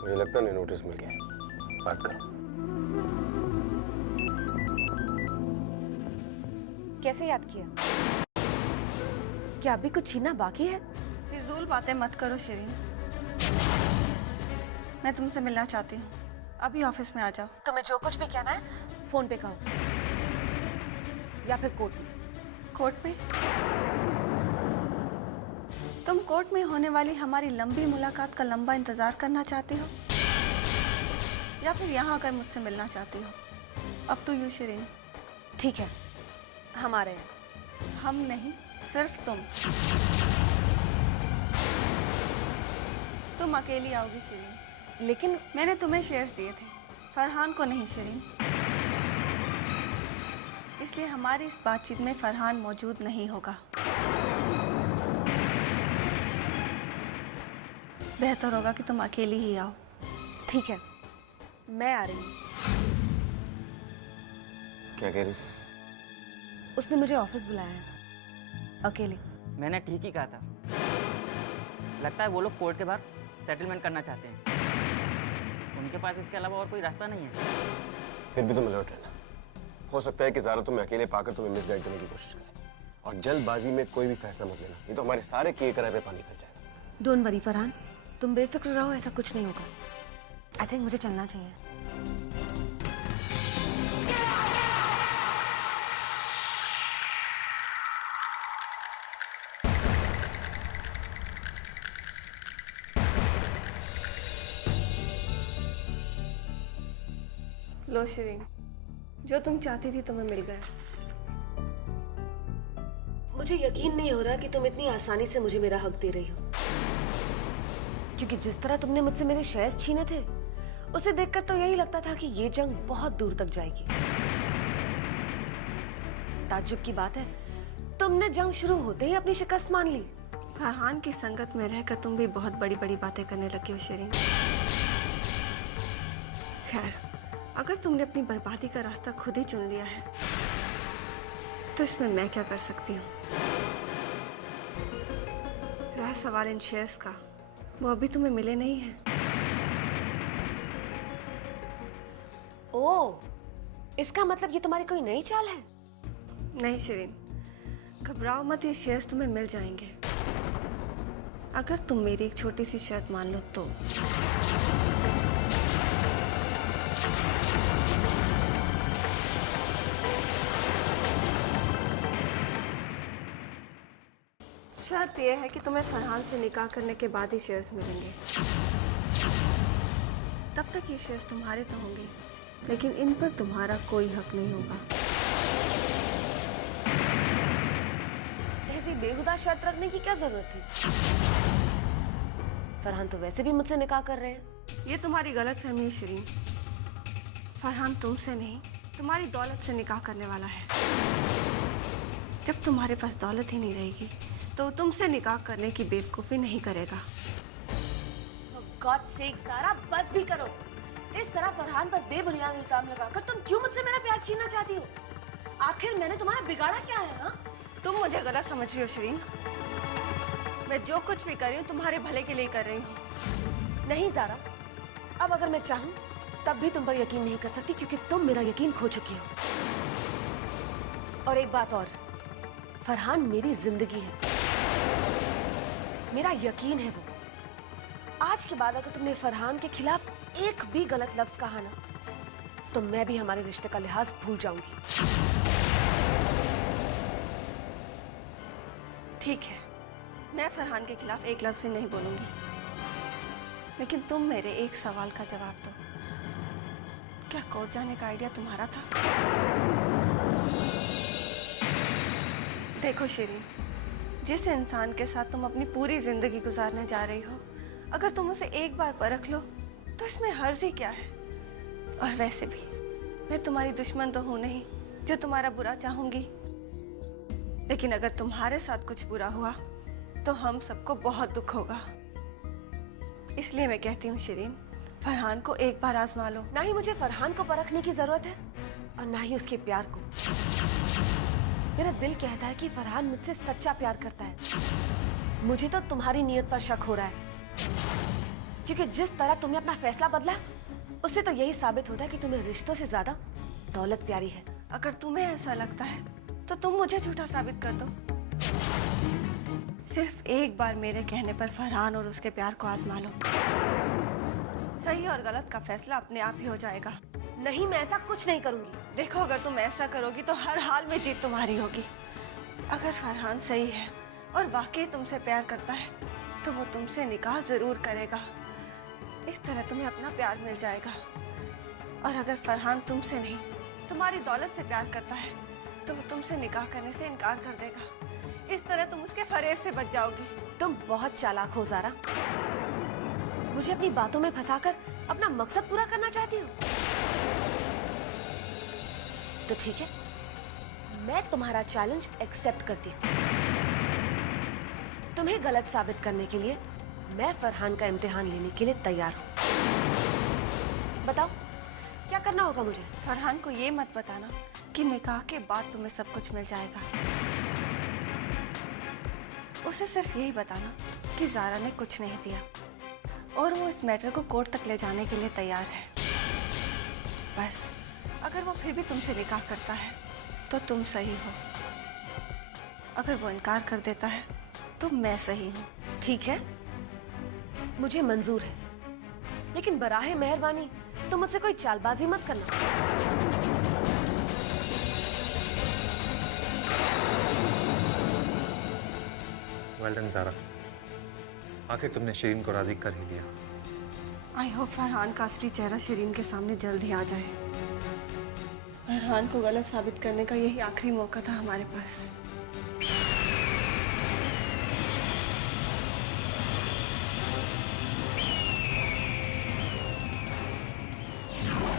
मुझे लगता नहीं नोटिस मिल गया। बात करो। कैसे याद किया? क्या अभी कुछ छीना बाकी है? फिजूल बातें मत करो शिरीन। मैं तुमसे मिलना चाहती हूँ। अभी ऑफिस में आ जाओ। तुम्हें जो कुछ भी कहना है फोन पे कहो, या फिर कोर्ट में। कोर्ट में? तुम कोर्ट में होने वाली हमारी लंबी मुलाकात का लंबा इंतजार करना चाहती हो, या फिर यहाँ आकर मुझसे मिलना चाहती हो? Up to you Shireen. ठीक है, हम आ रहे हैं। हम नहीं, सिर्फ तुम अकेली आओगी शिरीन। लेकिन मैंने तुम्हें शेयर्स दिए थे, फरहान को नहीं शिरीन। इसलिए हमारी इस बातचीत में फरहान मौजूद नहीं होगा। बेहतर होगा कि तुम अकेली ही आओ। ठीक है, मैं आ रही हूँ। क्या कह रही? उसने मुझे ऑफिस बुलाया है, अकेले। मैंने ठीक ही कहा था। लगता है वो लोग कोर्ट के बाहर सेटलमेंट करना चाहते हैं। उनके पास इसके अलावा और कोई रास्ता नहीं है। फिर भी तुम अलर्ट रहना। हो सकता है कि ज़ारा तुम्हें अकेले पाकर तुम्हें मिसगाइड करने की कोशिश करे, और जल्दबाजी में कोई भी फैसला मत लेना, नहीं तो हमारे सारे किए कराए पे पानी फिर जाएगा। डोंट वरी फरहान, तुम बेफिक्र रहो, ऐसा कुछ नहीं होगा। आई थिंक मुझे चलना चाहिए। लो शिरीन, जो तुम चाहती थी तुम्हें मिल गया। मुझे यकीन नहीं हो रहा कि तुम इतनी आसानी से मुझे मेरा हक दे रही हो, क्योंकि जिस तरह तुमने मुझसे मेरे शेयर्स छीने थे, उसे देखकर तो यही लगता था कि ये जंग बहुत दूर तक जाएगी। ताज्जुब की बात है, तुमने जंग शुरू होते ही अपनी शिकस्त मान ली। फरहान की संगत में रहकर तुम भी बहुत बड़ी बड़ी बातें करने लगी हो शिरीन। खैर, अगर तुमने अपनी बर्बादी का रास्ता खुद ही चुन लिया है, तो इसमें मैं क्या कर सकती हूँ? रहा सवाल इन शेयर्स का, वो अभी तुम्हें मिले नहीं हैं। ओह, इसका मतलब ये तुम्हारी कोई नई चाल है? नहीं शिरीन, घबराओ मत, ये शेयर्स तुम्हें मिल जाएंगे, अगर तुम मेरी एक छोटी सी शर्त मान लो तो। शर्त यह है कि तुम्हें फरहान से निकाह करने के बाद ही शेयर्स मिलेंगे। तब तक ये शेयर्स तुम्हारे तो होंगे, लेकिन इन पर तुम्हारा कोई हक नहीं होगा। ऐसी बेहुदा शर्त रखने की क्या जरूरत थी? फरहान तो वैसे भी मुझसे निकाह कर रहे हैं। ये तुम्हारी गलतफहमी है शिरीन। फरहान तुमसे नहीं, तुम्हारी दौलत से निकाह करने वाला है। जब तुम्हारे पास दौलत ही नहीं रहेगी, तो वो तुमसे निकाह करने की बेवकूफ़ी नहीं करेगा। गॉड सेक ज़ारा, बस भी करो। इस तरह फरहान पर बेबुनियाद इल्जाम लगाकर तुम क्यों मुझसे मेरा प्यार छीनना चाहती हो? आखिर मैंने तुम्हारा बिगाड़ा क्या है? हाँ, तुम मुझे गलत समझ रही हो शिरीन। मैं जो कुछ भी कर रही हूँ तुम्हारे भले के लिए कर रही हूँ। नहीं ज़ारा, अब अगर मैं चाहूँ तब भी तुम पर यकीन नहीं कर सकती, क्योंकि तुम मेरा यकीन खो चुकी हो। और एक बात और, फरहान मेरी जिंदगी है, मेरा यकीन है वो। आज के बाद अगर तुमने फरहान के खिलाफ एक भी गलत लफ्ज कहा ना, तो मैं भी हमारे रिश्ते का लिहाज भूल जाऊंगी। ठीक है, मैं फरहान के खिलाफ एक लफ्ज भी नहीं बोलूंगी, लेकिन तुम मेरे एक सवाल का जवाब दो। क्या कोर्ट जाने का आइडिया तुम्हारा था? देखो शिरीन, जिस इंसान के साथ तुम अपनी पूरी जिंदगी गुजारने जा रही हो, अगर तुम उसे एक बार परख लो तो इसमें हर्ज ही क्या है? और वैसे भी मैं तुम्हारी दुश्मन तो हूं नहीं जो तुम्हारा बुरा चाहूंगी, लेकिन अगर तुम्हारे साथ कुछ बुरा हुआ तो हम सबको बहुत दुख होगा। इसलिए मैं कहती हूँ शिरीन, फरहान को एक बार आजमा लो। ना ही मुझे फरहान को परखने की जरूरत है और ना ही उसके प्यार को। मेरा दिल कहता है कि फरहान मुझसे सच्चा प्यार करता है। मुझे तो तुम्हारी नीयत पर शक हो रहा है, क्योंकि जिस तरह तुमने अपना फैसला बदला, उससे तो यही साबित होता है कि तुम्हें रिश्तों से ज्यादा दौलत प्यारी है। अगर तुम्हें ऐसा लगता है तो तुम मुझे झूठा साबित कर दो। सिर्फ एक बार मेरे कहने पर फरहान और उसके प्यार को आजमा लो। सही और गलत का फैसला अपने आप ही हो जाएगा। नहीं, मैं ऐसा कुछ नहीं करूंगी। देखो, अगर तुम ऐसा करोगी तो हर हाल में जीत तुम्हारी होगी। अगर फरहान सही है और वाकई तुमसे प्यार करता है, तो वो तुमसे निकाह जरूर करेगा। इस तरह तुम्हें अपना प्यार मिल जाएगा। और अगर फरहान तुमसे नहीं, तुम्हारी दौलत से प्यार करता है, तो वो तुमसे निकाह करने से इनकार कर देगा। इस तरह तुम उसके फरेब से बच जाओगी। तुम बहुत चालाक हो ज़ारा। मुझे अपनी बातों में फंसाकर अपना मकसद पूरा करना चाहती हो? तो ठीक है, मैं तुम्हारा चैलेंज एक्सेप्ट करती हूँ। तुम्हें गलत साबित करने के लिए मैं फरहान का इम्तिहान लेने के लिए तैयार हूँ। बताओ, क्या करना होगा मुझे? फरहान को ये मत बताना कि निकाह के बाद तुम्हें सब कुछ मिल जाएगा। उसे सिर्फ यही बताना कि ज़ारा ने कुछ नहीं दिया और वो इस मैटर को कोर्ट तक ले जाने के लिए तैयार है। बस अगर वो फिर भी तुमसे निकाह करता है तो तुम सही हो, अगर वो इनकार कर देता है तो मैं सही हूँ। ठीक है, मुझे मंजूर है, लेकिन बराहे मेहरबानी तुम मुझसे कोई चालबाजी मत करना। वेल डन ज़ारा, आखिर तुमने शिरीन को राजी कर ही दिया। आई होप फरहान का असली चेहरा शिरीन के सामने जल्द ही आ जाए। फरहान को गलत साबित करने का यही आखिरी मौका था हमारे पास।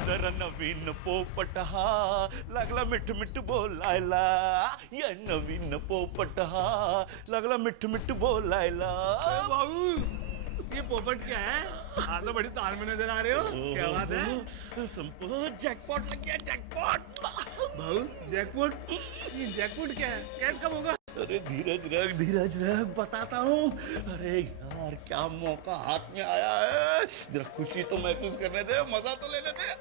जरा नवीन पोपटहा लागला मिठ मिठ बोलायला, या नवीन पोपटहा लागला मिठ मिठ बोलायला। बाबू ये पोपट क्या है? आप तो बड़ी ताल में नजर आ रहे हो। क्या बात है? संपू जैकपॉट लग गया, जैकपॉट। बाबू जैकपॉट? ये जैकपॉट क्या है? कैश कब होगा? अरे धीरज रख बताता हूँ। अरे यार क्या मौका हाथ में आया है, जरा खुशी तो महसूस करने दे, मजा तो लेने दे।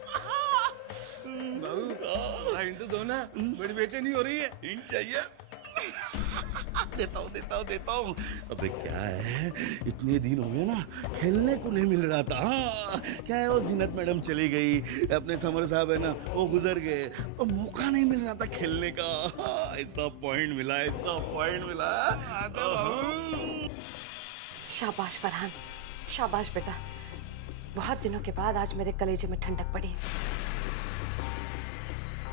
बाबू हिंट दो ना, बड़ी बेचैनी हो रही है। हिंट चाहिए? देता हूँ। अबे क्या है, इतने दिन हो गए ना, खेलने को नहीं मिल रहा था। हाँ क्या है, वो जीनत मैडम चली गई, अपने समर साहब है ना वो गुजर गए, और मौका नहीं मिल रहा था खेलने का। ऐसा पॉइंट मिला। शाबाश फरहान, शाबाश बेटा। बहुत दिनों के बाद आज मेरे कलेजे में ठंडक पड़ी।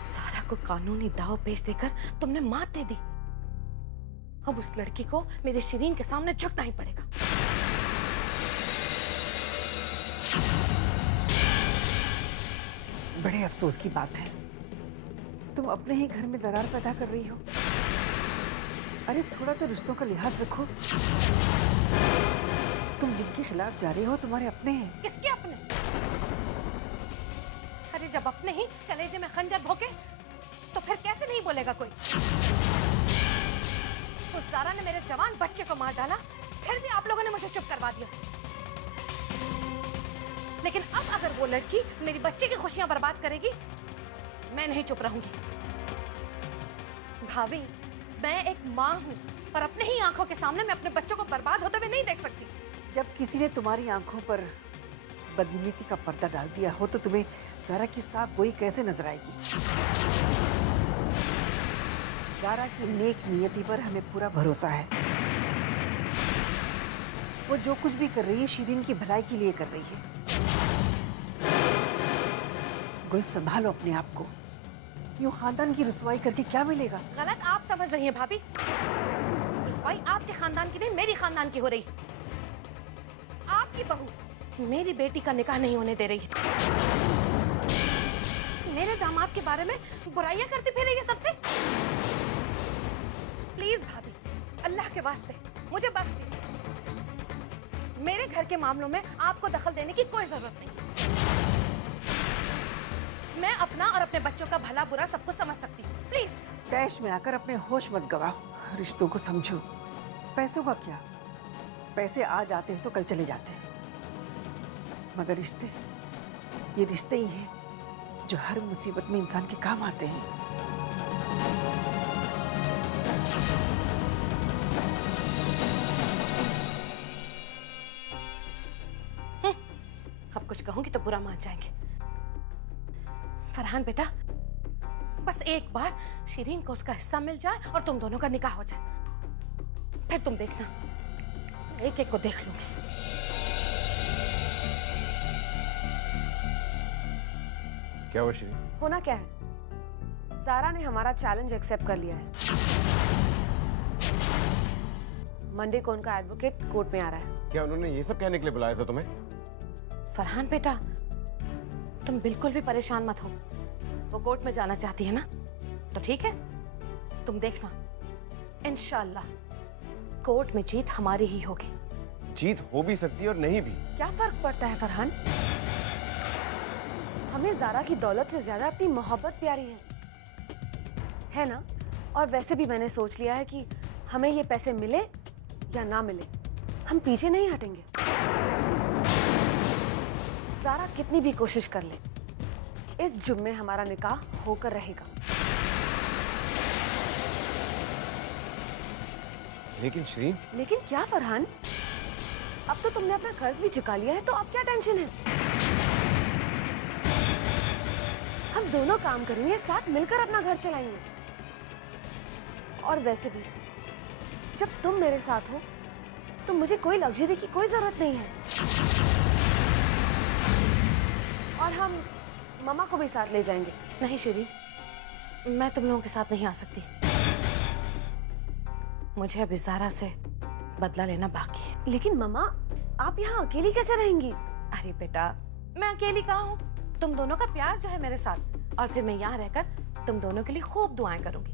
सारा को कानूनी दाव पेश देकर तुमने मात दे दी। अब उस लड़की को मेरी शिरीन के सामने झुकना ही पड़ेगा। बड़े अफसोस की बात है, तुम अपने ही घर में दरार पैदा कर रही हो। अरे थोड़ा तो रिश्तों का लिहाज रखो। तुम जिनके खिलाफ जा रहे हो तुम्हारे अपने हैं। किसके अपने? अरे जब अपने ही कलेजे में खंजर भोंके तो फिर कैसे नहीं बोलेगा कोई? उस ज़ारा ने मेरे जवान बच्चे को मार डाला, फिर भी आप लोगों ने मुझे चुप करवा दिया। लेकिन अब अगर वो लड़की मेरी बच्ची की खुशियां बर्बाद करेगी, मैं नहीं चुप रहूंगी। भाभी, मैं एक माँ हूँ और अपने ही आंखों के सामने मैं अपने बच्चों को बर्बाद होते हुए नहीं देख सकती। जब किसी ने तुम्हारी आंखों पर बदनीयती का पर्दा डाल दिया हो तो तुम्हें ज़ारा की साफ गोई कैसे नजर आएगी? ज़ारा की नेक नियति पर हमें पूरा भरोसा है। वो जो कुछ भी कर रही है शिरीन की भलाई के लिए कर रही है। गुल, संभालो अपने आप को। यूं खानदान की रुसवाई करके क्या मिलेगा? गलत आप समझ रही हैं भाभी। रुसवाई आपके खानदान की नहीं, मेरी खानदान की हो रही है। आपकी बहू मेरी बेटी का निकाह नहीं होने दे रही है। मेरे दामाद के बारे में बुराइयां करती फिर रही है सबसे। प्लीज भाभी, अल्लाह के वास्ते मुझे बख्श दीजिए। मेरे घर के मामलों में आपको दखल देने की कोई जरूरत नहीं। मैं अपना और अपने बच्चों का भला बुरा सब कुछ समझ सकती हूँ। प्लीज। तैश में आकर अपने होश मत गवाओ। रिश्तों को समझो। पैसों का क्या, पैसे आज आते हैं तो कल चले जाते हैं, मगर रिश्ते, ये रिश्ते ही हैं जो हर मुसीबत में इंसान के काम आते हैं। अब कुछ कहूंगी तो बुरा मान जाएंगे। फरहान बेटा, बस एक बार शिरीन को उसका हिस्सा मिल जाए और तुम दोनों का निकाह हो जाए, फिर तुम देखना, एक एक को देख लूंगी। क्या हुआ शिरीन? होना क्या है, ज़ारा ने हमारा चैलेंज एक्सेप्ट कर लिया है। मंडे को उनका एडवोकेट कोर्ट में आ रहा है। क्या उन्होंने ये सब कहने के लिए बुलाया था तुम्हें? फरहान बेटा, तुम बिल्कुल भी परेशान मत हो। वो कोर्ट में जाना चाहती है ना, तो ठीक है, तुम देखना, इंशाल्लाह कोर्ट में जीत हमारी ही होगी। जीत हो भी सकती है और नहीं भी। क्या फर्क पड़ता है फरहान? हमें ज़ारा की दौलत से ज्यादा अपनी मोहब्बत प्यारी है ना? और वैसे भी मैंने सोच लिया है कि हमें ये पैसे मिले या ना मिले, हम पीछे नहीं हटेंगे। ज़ारा कितनी भी कोशिश कर ले, इस जुम्मे हमारा निकाह होकर रहेगा। लेकिन श्रीन, लेकिन क्या फरहान, अब तो तुमने अपना कर्ज भी चुका लिया है, तो अब क्या टेंशन है? हम दोनों काम करेंगे, साथ मिलकर अपना घर चलाएंगे। और वैसे भी जब तुम मेरे साथ हो तो मुझे कोई लग्जरी की कोई जरूरत नहीं है। और हम मम्मा को भी साथ ले जाएंगे। नहीं शिरी, मैं तुम लोगों के साथ नहीं आ सकती। मुझे अभी ज़ारा से बदला लेना बाकी है। लेकिन मम्मा, आप यहाँ अकेली कैसे रहेंगी? अरे बेटा, मैं अकेली कहाँ हूँ? तुम दोनों का प्यार जो है मेरे साथ, और फिर मैं यहाँ रहकर तुम दोनों के लिए खूब दुआएं करूंगी।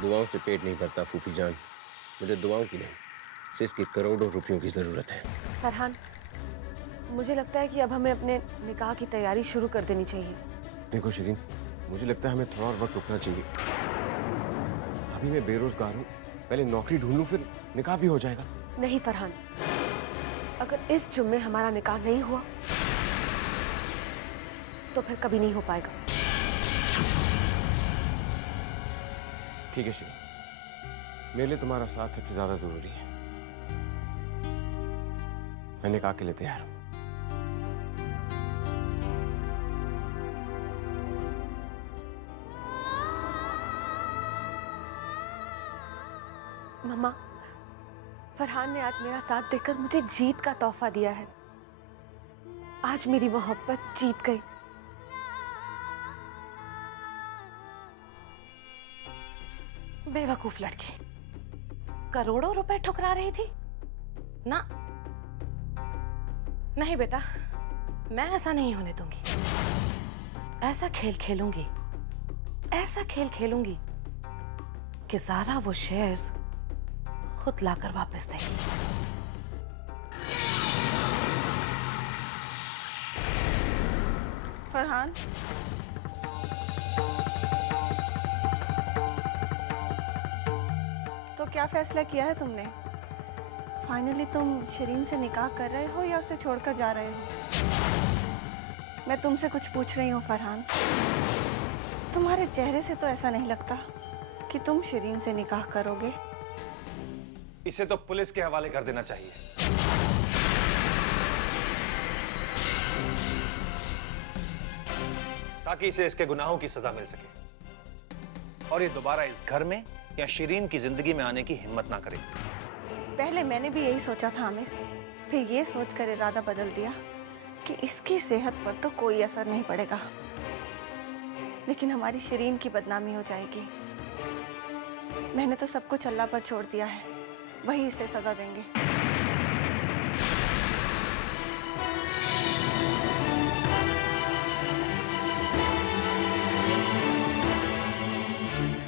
दुआओं से पेट नहीं भरता फूफी जान, मुझे दुआओं की नहीं, सिर्फ की करोड़ों रुपयों की जरूरत है। फरहान, मुझे लगता है कि अब हमें अपने निकाह की तैयारी शुरू कर देनी चाहिए। देखो शिरीन, मुझे लगता है हमें थोड़ा और वक्त रुकना चाहिए। अभी मैं बेरोजगार हूँ, पहले नौकरी ढूंढ लूँ, फिर निकाह भी हो जाएगा। नहीं फरहान, अगर इस जुम्मे हमारा निकाह नहीं हुआ तो फिर कभी नहीं हो पाएगा। ठीक है शिरीन, मेरे लिए तुम्हारा साथ सबसे ज्यादा जरूरी है। मैं निकाह के लिए तैयार हूँ। मम्मा, फरहान ने आज मेरा साथ देकर मुझे जीत का तोहफा दिया है। आज मेरी मोहब्बत जीत गई। बेवकूफ लड़की, करोड़ों रुपए ठुकरा रही थी ना। नहीं बेटा, मैं ऐसा नहीं होने दूंगी। ऐसा खेल खेलूंगी, ऐसा खेल खेलूंगी कि ज़ारा वो शेयर्स खुद लाकर वापस देगी। फरहान, तो क्या फैसला किया है तुमने? फाइनली तुम शिरीन से निकाह कर रहे हो या उसे छोड़कर जा रहे हो? मैं तुमसे कुछ पूछ रही हूँ फरहान। तुम्हारे चेहरे से तो ऐसा नहीं लगता कि तुम शिरीन से निकाह करोगे। इसे तो पुलिस के हवाले कर देना चाहिए। ताकि इसे इसके गुनाहों की सजा मिल सके और ये दोबारा इस घर में या शिरीन की जिंदगी में आने की हिम्मत ना करे। पहले मैंने भी यही सोचा था आमिर, फिर ये सोचकर इरादा बदल दिया कि इसकी सेहत पर तो कोई असर नहीं पड़ेगा, लेकिन हमारी शिरीन की बदनामी हो जाएगी। मैंने तो सब कुछ अल्लाह पर छोड़ दिया है, वही इसे सजा देंगे।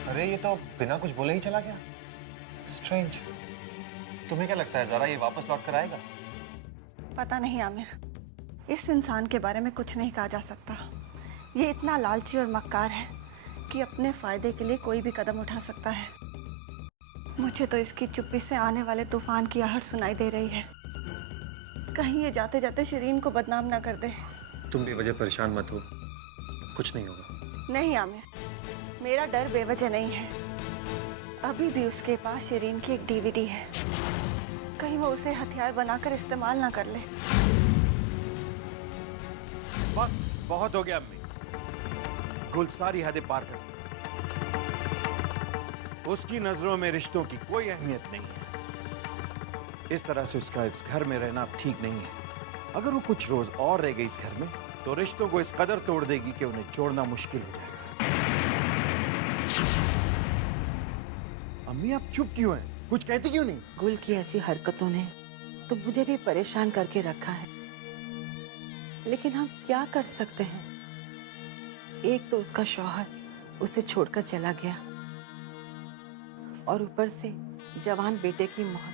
अरे ये तो बिना कुछ बोले ही चला गया। स्ट्रेंज। तुम्हें क्या लगता है ज़ारा ये वापस लौट कर आएगा? पता नहीं आमिर, इस इंसान के बारे में कुछ नहीं कहा जा सकता। ये इतना लालची और मक्कार है कि अपने फायदे के लिए कोई भी कदम उठा सकता है। मुझे तो इसकी चुप्पी से आने वाले तूफान की आहट सुनाई दे रही है। कहीं ये जाते जाते शिरीन को बदनाम ना कर दे। तुम बेवजह परेशान मत हो, कुछ नहीं होगा। नहीं आमिर, मेरा डर बेवजह नहीं है। अभी भी उसके पास शिरीन की एक डीवीडी है, कहीं वो उसे हथियार बनाकर इस्तेमाल ना कर ले। बस बहुत हो गया अम्मी, गुल सारी हदें पार कर। उसकी नजरों में रिश्तों की कोई अहमियत नहीं है। इस तरह से उसका इस घर में रहना अब ठीक नहीं है। अगर वो कुछ रोज और रह गई इस घर में तो रिश्तों को इस कदर तोड़ देगी कि उन्हें जोड़ना मुश्किल हो जाएगा। अम्मी आप चुप क्यों हैं? कुछ कहती क्यों नहीं? गुल की ऐसी हरकतों ने तो मुझे भी परेशान करके रखा है, लेकिन हम क्या कर सकते हैं? एक तो उसका शौहर उसे छोड़कर चला गया और ऊपर से जवान बेटे की मौत।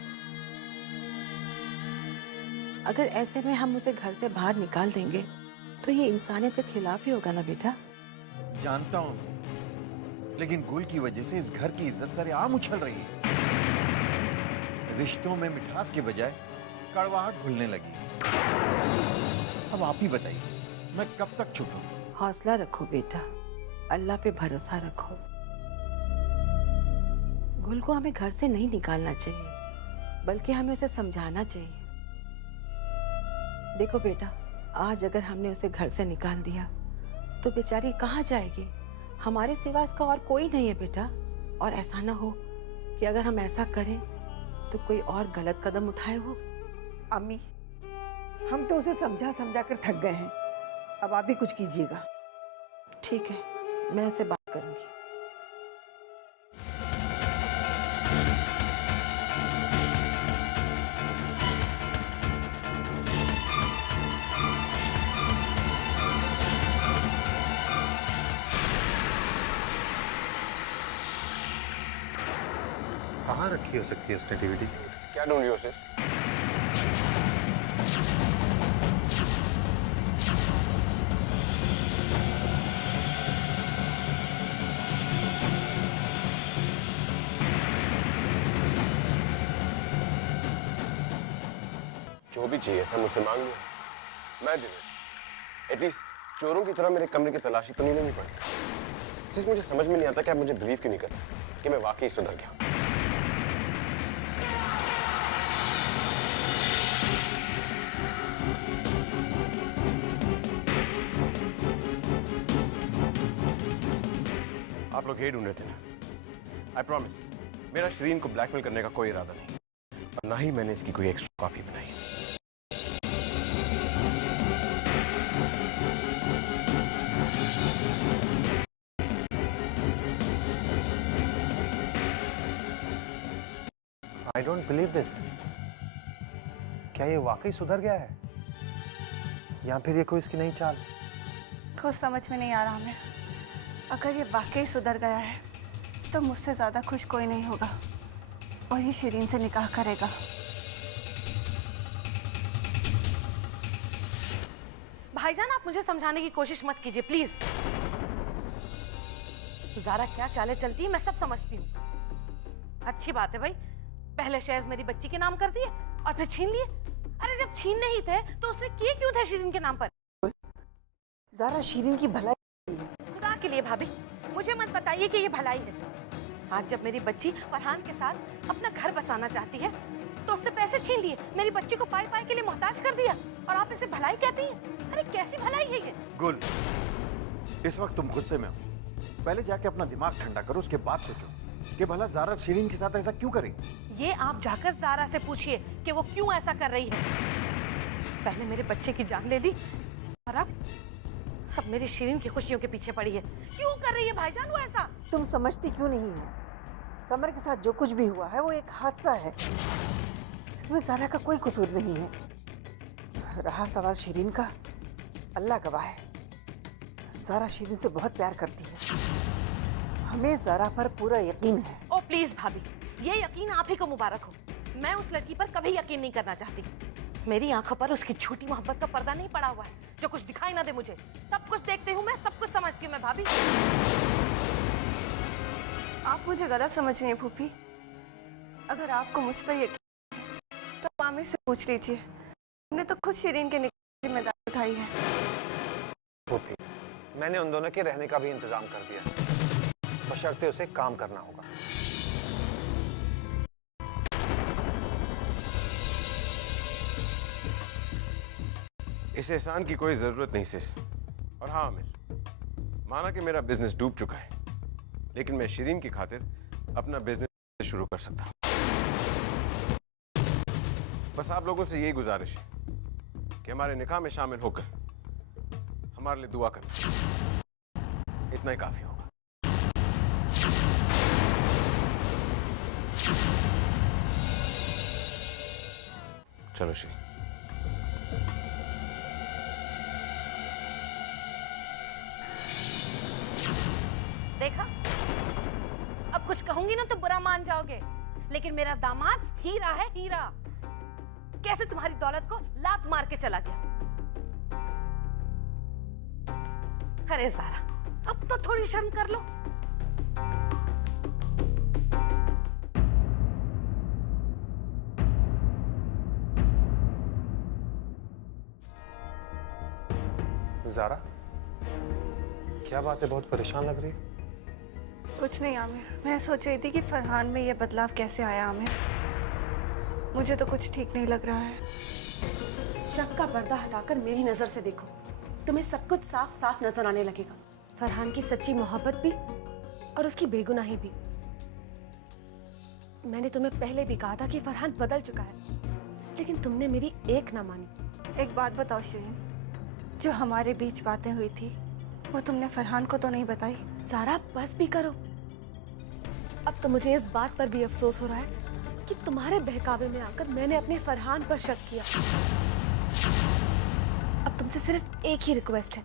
अगर ऐसे में हम उसे घर से बाहर निकाल देंगे तो ये इंसानियत के खिलाफ ही होगा ना बेटा। जानता हूं, लेकिन गुल की वजह से इस घर की इज्जत सरेआम उछल रही है। रिश्तों में मिठास के बजाय कड़वाहट घुलने लगी है। अब आप ही बताइए, मैं कब तक चुप रहूं? हौसला रखो बेटा, अल्लाह पे भरोसा रखो। गुल को हमें घर से नहीं निकालना चाहिए, बल्कि हमें उसे समझाना चाहिए। देखो बेटा, आज अगर हमने उसे घर से निकाल दिया तो बेचारी कहाँ जाएगी? हमारे सिवा इसका और कोई नहीं है बेटा। और ऐसा ना हो कि अगर हम ऐसा करें तो कोई और गलत कदम उठाए वो। अम्मी, हम तो उसे समझा समझा कर थक गए हैं, अब आप भी कुछ कीजिएगा। ठीक है, मैं उससे बात करूंगी। कहाँ रखी हो सकती है उसने डीवीडी? क्या ढूंढ रही हो सिस? जो भी चाहिए था मुझसे मांग लिया, मैं दे दूं। एटलीस्ट चोरों की तरह मेरे कमरे की तलाशी तो नहीं लेनी पड़ी। सिर्फ मुझे समझ में नहीं आता कि आप मुझे बिलीव क्यों नहीं करते कि मैं वाकई सुधर गया। आप लोग यही ढूंढ रहे थे ना? आई प्रॉमिस, मेरा शरीन को ब्लैकमेल करने का कोई इरादा नहीं, और ना ही मैंने इसकी कोई एक्स्ट्रा कॉपी बनाई है। I don't believe this. क्या ये वाकई सुधर गया है, या फिर ये कोई इसकी नई चाल? कुछ समझ में नहीं आ रहा हमें। अगर ये वाकई सुधर गया है तो मुझसे ज़्यादा खुश कोई नहीं होगा, और ये शिरीन से निकाह करेगा। भाईजान, आप मुझे समझाने की कोशिश मत कीजिए प्लीज। ज़ारा क्या चालें चलती है मैं सब समझती हूँ। अच्छी बात है भाई, पहले शेयर्स मेरी बच्ची के नाम कर दिए और फिर छीन लिए। अरे जब छीनने ही थे तो उसने किए क्यों थे शिरीन के नाम पर? ज़ारा शिरीन की भलाई खुदा के लिए भाभी, मुझे मत बताइए कि ये भलाई है। आज जब मेरी बच्ची फरहान के साथ अपना घर बसाना चाहती है तो उससे पैसे छीन लिए, मेरी बच्ची को पाई पाई के लिए मोहताज कर दिया, और आप इसे भलाई कहती हैं? अरे कैसी भलाई है ये? गुल, इस वक्त तुम गुस्से में हो। पहले जाके अपना दिमाग ठंडा करो, उसके बाद सोचो कि भला ज़ारा शिरीन के साथ ऐसा क्यों करे। ये आप जाकर ज़ारा से पूछिए कि वो क्यों ऐसा कर रही है। पहले मेरे बच्चे की जान ले ली और अब मेरी शिरीन की खुशियों के पीछे पड़ी है। क्यों कर रही है भाईजान वो ऐसा? तुम समझती क्यों नहीं हो? समर के साथ जो कुछ भी हुआ है वो एक हादसा है, इसमें ज़ारा का कोई कसूर नहीं है। रहा सवाल शिरीन का, अल्लाह गवाह है, ज़ारा शिरीन से बहुत प्यार करती है। हमें ज़ारा पर पूरा यकीन है। ओ प्लीज भाभी, ये यकीन आप ही को मुबारक हो। मैं उस लड़की पर कभी यकीन नहीं करना चाहती। मेरी आंखों पर उसकी झूठी मोहब्बत का पर्दा नहीं पड़ा हुआ है जो कुछ दिखाई ना दे मुझे। सब कुछ देखती हूँ मैं, सब कुछ समझती हूँ मैं भाभी। आप मुझे गलत समझ रही हैं फूफी। अगर आपको मुझ पर यकीन है तो आप आमिर से पूछ लीजिए। हमने तो खुद शिरीन के निकाह की जिम्मेदारी उठाई है। फूफी, मैंने उन दोनों के रहने का भी इंतजाम कर दिया, बशर्ते उसे काम करना होगा। इस एहसान की कोई जरूरत नहीं सिस। और हाँ आमिर, माना कि मेरा बिजनेस डूब चुका है, लेकिन मैं शिरीन की खातिर अपना बिजनेस शुरू कर सकता हूँ। बस आप लोगों से यही गुजारिश है कि हमारे निकाह में शामिल होकर हमारे लिए दुआ करें। इतना ही काफी होगा। चलो शिरीन। देखा, अब कुछ कहूंगी ना तो बुरा मान जाओगे, लेकिन मेरा दामाद हीरा है, हीरा। कैसे तुम्हारी दौलत को लात मार के चला गया। अरे ज़ारा, अब तो थोड़ी शर्म कर लो। ज़ारा, क्या बात है, बहुत परेशान लग रही है? कुछ नहीं आमिर, मैं सोच रही थी कि फरहान में ये बदलाव कैसे आया आमिर। मुझे तो कुछ ठीक नहीं लग रहा है। शक का पर्दा हटाकर मेरी नजर से देखो, तुम्हें सब कुछ साफ साफ नजर आने लगेगा। फरहान की सच्ची मोहब्बत भी और उसकी बेगुनाही भी। मैंने तुम्हें पहले भी कहा था कि फरहान बदल चुका है, लेकिन तुमने मेरी एक ना मानी। एक बात बताओ शिरीन, जो हमारे बीच बातें हुई थी वो तुमने फरहान को तो नहीं बताई? ज़ारा बस भी करो। अब तो मुझे इस बात पर भी अफसोस हो रहा है कि तुम्हारे बहकावे में आकर मैंने अपने फरहान पर शक किया। अब तुमसे सिर्फ एक ही रिक्वेस्ट है,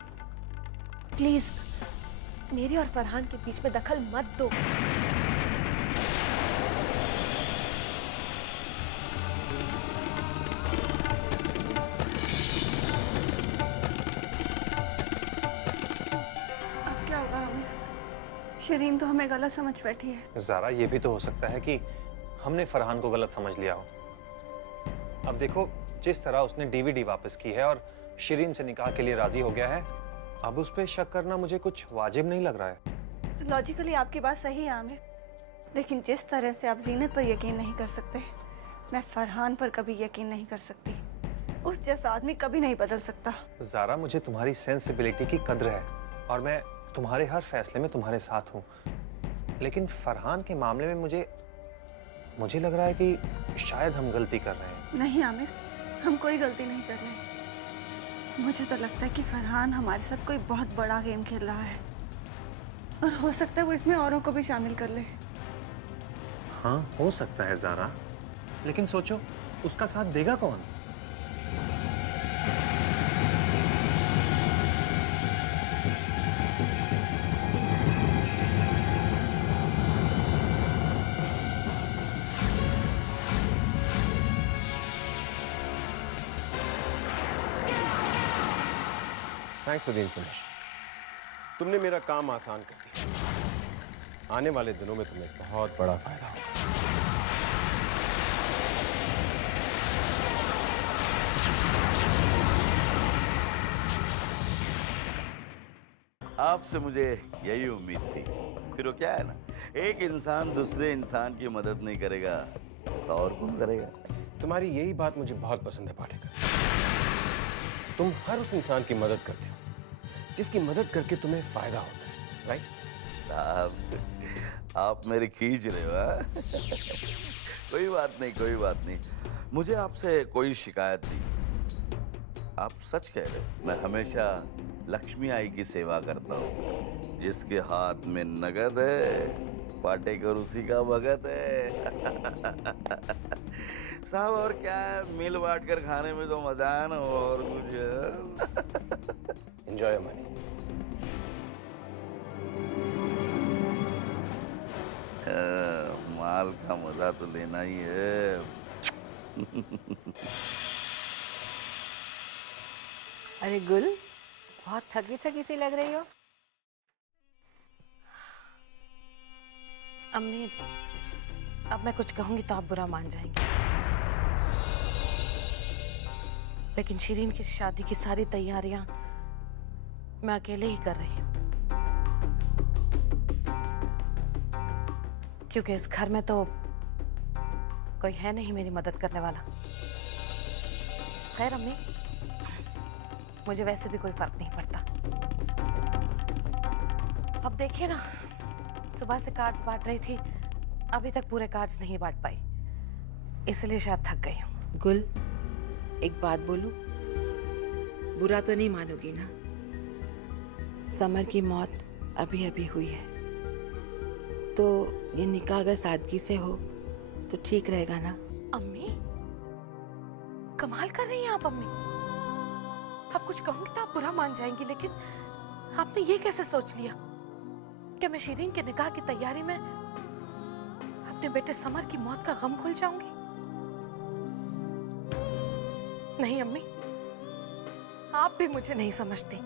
प्लीज मेरे और फरहान के बीच में दखल मत दो। अब क्या होगा हमें? शिरीन तो हमें गलत समझ बैठी है। ज़ारा, ये भी तो हो सकता है कि हमने फरहान को गलत समझ लिया हो। अब देखो, जिस तरह उसने डीवीडी वापस की है और शिरीन से निकाह के लिए राजी हो गया है, अब उस पर शक करना मुझे कुछ वाजिब नहीं लग रहा है। लॉजिकली आपकी बात सही है आमिर, लेकिन जिस तरह से आप जीनत पर यकीन नहीं कर सकते, मैं फरहान पर कभी यकीन नहीं कर सकती। उस जैसा आदमी कभी नहीं बदल सकता। ज़ारा, मुझे तुम्हारी सेंसिबिलिटी की कद्र है और मैं तुम्हारे हर फैसले में तुम्हारे साथ हूँ, लेकिन फरहान के मामले में मुझे लग रहा है कि शायद हम गलती कर रहे हैं। नहीं आमिर, हम कोई गलती नहीं कर रहे। मुझे तो लगता है कि फरहान हमारे साथ कोई बहुत बड़ा गेम खेल रहा है और हो सकता है वो इसमें औरों को भी शामिल कर ले। हाँ, हो सकता है ज़ारा, लेकिन सोचो उसका साथ देगा कौन? Thanks for the information. तुमने मेरा काम आसान कर दिया। आने वाले दिनों में तुम्हें बहुत बड़ा फायदा होगा। आपसे मुझे यही उम्मीद थी। फिर वो क्या है ना, एक इंसान दूसरे इंसान की मदद नहीं करेगा तो और कौन करेगा? तुम्हारी यही बात मुझे बहुत पसंद है पाठेकर। तुम हर उस इंसान की मदद करते हो जिसकी मदद करके तुम्हें फायदा होता है, राइट? आप मेरी खींच रहे हो, हाँ? कोई बात नहीं, कोई बात नहीं। मुझे आपसे कोई शिकायत नहीं। आप सच कह रहे हो। मैं हमेशा लक्ष्मी आई की सेवा करता हूँ। जिसके हाथ में नगद है, पाटेकर उसी का भगत है। साहब, और क्या है, मिल बांट कर खाने में तो मजा है ना, और कुछ। Enjoy money. माल का मजा तो लेना ही है। अरे गुल, बहुत थकी थकी सी लग रही हो। अम्मी, अब मैं कुछ कहूंगी तो आप बुरा मान जाएंगे, लेकिन शिरीन की शादी की सारी तैयारियां मैं अकेले ही कर रही हूँ, क्योंकि इस घर में तो कोई है नहीं मेरी मदद करने वाला। खैर अम्मी, मुझे वैसे भी कोई फर्क नहीं पड़ता। अब देखिए ना, सुबह से कार्ड्स बांट रही थी, अभी तक पूरे कार्ड्स नहीं बांट पाई, इसलिए शायद थक गई हूँ। गुल, एक बात बोलूं, बुरा तो नहीं मानोगी ना? समर की मौत अभी अभी हुई है, तो ये निकाह अगर सादगी से हो तो ठीक रहेगा ना? अम्मी, कमाल कर रही हैं आप अम्मी। आप कुछ कहूंगी तो आप बुरा मान जाएंगी, लेकिन आपने ये कैसे सोच लिया कि मैं शिरीन के निकाह की तैयारी में अपने बेटे समर की मौत का गम भूल जाऊंगी? नहीं अम्मी, आप भी मुझे नहीं समझती।